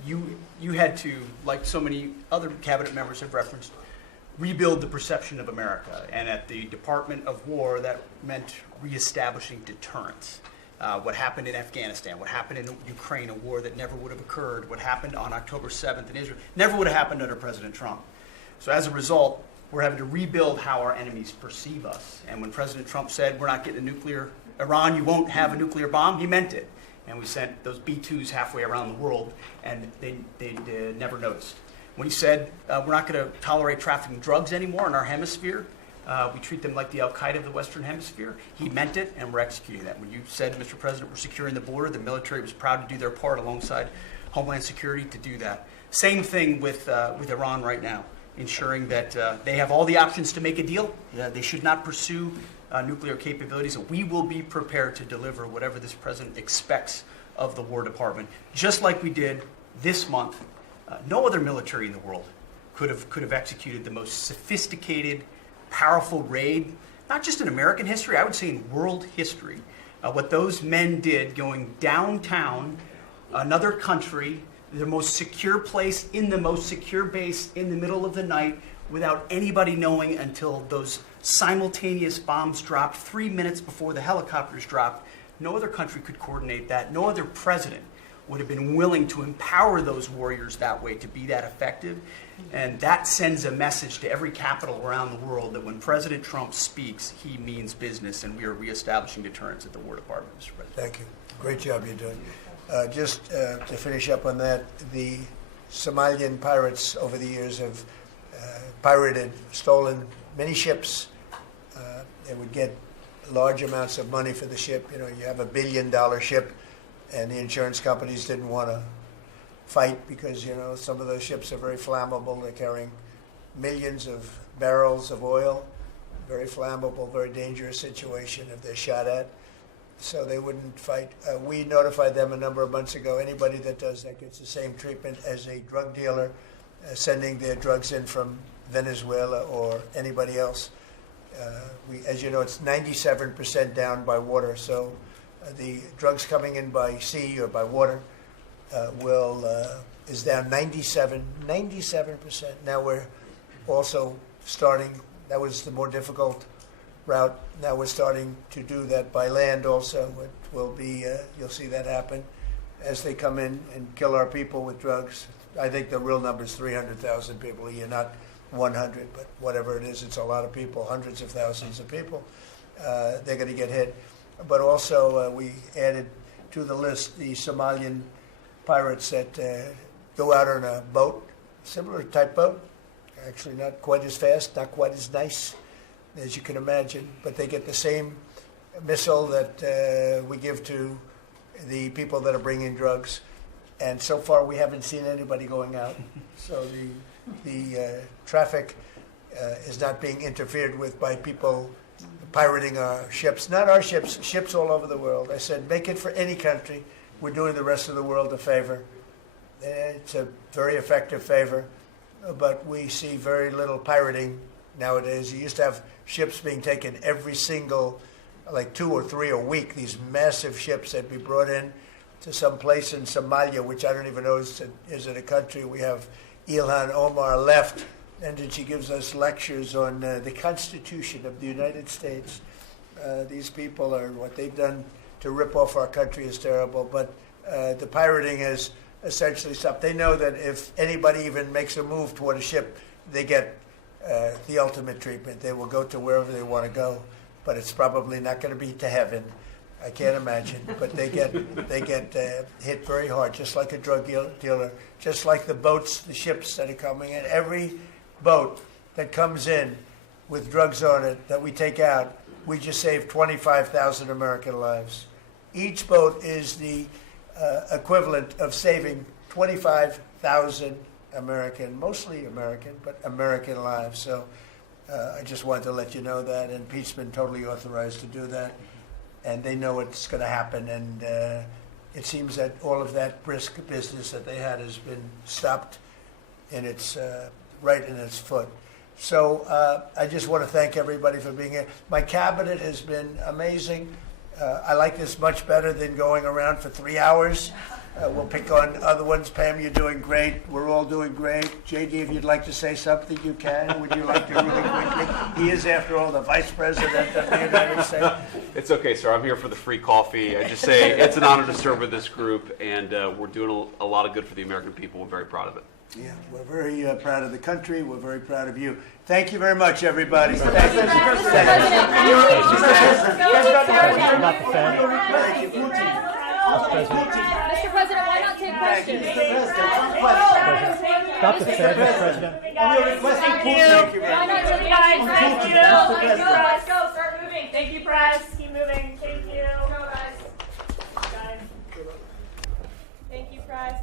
you had to, like so many other cabinet members have referenced, rebuild the perception of America. And at the Department of War, that meant reestablishing deterrence. What happened in Afghanistan, what happened in Ukraine, a war that never would have occurred, what happened on October 7th in Israel, never would have happened under President Trump. So as a result, we're having to rebuild how our enemies perceive us. And when President Trump said, we're not getting Iran, you won't have a nuclear bomb, he meant it. And we sent those B-2s halfway around the world, and they never noticed. When he said, we're not going to tolerate trafficking drugs anymore in our hemisphere, we treat them like the Al-Qaeda of the Western Hemisphere, he meant it, and we're executing that. When you said, Mr. President, we're securing the border, the military was proud to do their part alongside Homeland Security to do that. Same thing with Iran right now. ensuring that they have all the options to make a deal. They should not pursue nuclear capabilities. We will be prepared to deliver whatever this president expects of the War Department, just like we did this month. No other military in the world could have executed the most sophisticated, powerful raid, not just in American history, I would say in world history. What those men did going downtown, another country, the most secure place in the most secure base in the middle of the night without anybody knowing until those simultaneous bombs dropped 3 minutes before the helicopters dropped. No other country could coordinate that. No other president would have been willing to empower those warriors that way to be that effective. And that sends a message to every capital around the world that when President Trump speaks, he means business, and we are reestablishing deterrence at the War Department, Mr. President. Thank you. Great job you're doing. Just to finish up on that, the Somalian pirates over the years have pirated, stolen many ships. They would get large amounts of money for the ship. You know, you have $1 billion ship, and the insurance companies didn't want to fight because, you know, some of those ships are very flammable. They're carrying millions of barrels of oil. Very flammable, very dangerous situation if they're shot at. So they wouldn't fight. We notified them a number of months ago. Anybody that does that gets the same treatment as a drug dealer sending their drugs in from Venezuela or anybody else. As you know, it's 97% down by water. So the drugs coming in by sea or by water is down 97%. Now we're also starting. That was the more difficult route. Now we're starting to do that by land also. It will be, you'll see that happen as they come in and kill our people with drugs. I think the real number is 300,000 people a year, not 100, but whatever it is, it's a lot of people, hundreds of thousands of people. They're going to get hit. But also we added to the list the Somalian pirates that go out on a boat, similar type boat, actually not quite as fast, not quite as nice as you can imagine, but they get the same missile that we give to the people that are bringing drugs. And so far, we haven't seen anybody going out. So the traffic is not being interfered with by people pirating our ships. Not our ships, ships all over the world. I said, make it for any country. We're doing the rest of the world a favor. It's a very effective favor, but we see very little pirating nowadays. You used to have ships being taken every single, like 2 or 3 a week, these massive ships that be brought in to some place in Somalia, which I don't even know is it a country. We have Ilhan Omar left, and then she gives us lectures on the Constitution of the United States. These people are, what they've done to rip off our country is terrible, but the pirating has essentially stopped. They know that if anybody even makes a move toward a ship, they get the ultimate treatment. They will go to wherever they want to go, but it's probably not going to be to heaven. I can't imagine, but they get hit very hard, just like a drug dealer, just like the boats, the ships that are coming in. Every boat that comes in with drugs on it that we take out, we just saved 25,000 American lives. Each boat is the equivalent of saving 25,000 American, mostly American, but American lives. So I just wanted to let you know that, and Pete's been totally authorized to do that. And they know it's going to happen, and it seems that all of that brisk business that they had has been stopped in its right in its foot. So I just want to thank everybody for being here. My cabinet has been amazing. I like this much better than going around for 3 hours. We'll pick on other ones. Pam, you're doing great. We're all doing great. JD, if you'd like to say something, you can. Would you like to really quickly? He is, after all, the Vice President of the United States. It's okay, sir. I'm here for the free coffee. I just say it's an honor to serve with this group, and we're doing a lot of good for the American people. We're very proud of it. Yeah, we're very proud of the country. We're very proud of you. Thank you very much, everybody. Thank you. Mr. President, why not take questions? Stop the Fed, Mr. President. Thank you. Why not take questions? Thank you. Let's go. Start moving. Thank you, press. Keep moving. Thank you. Go, guys. Thank you, press.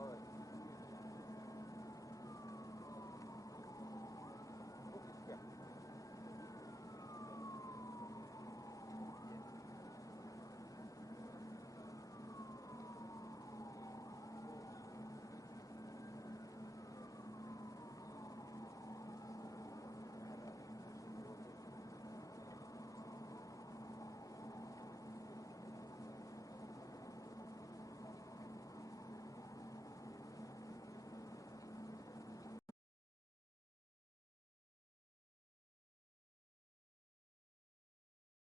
know, and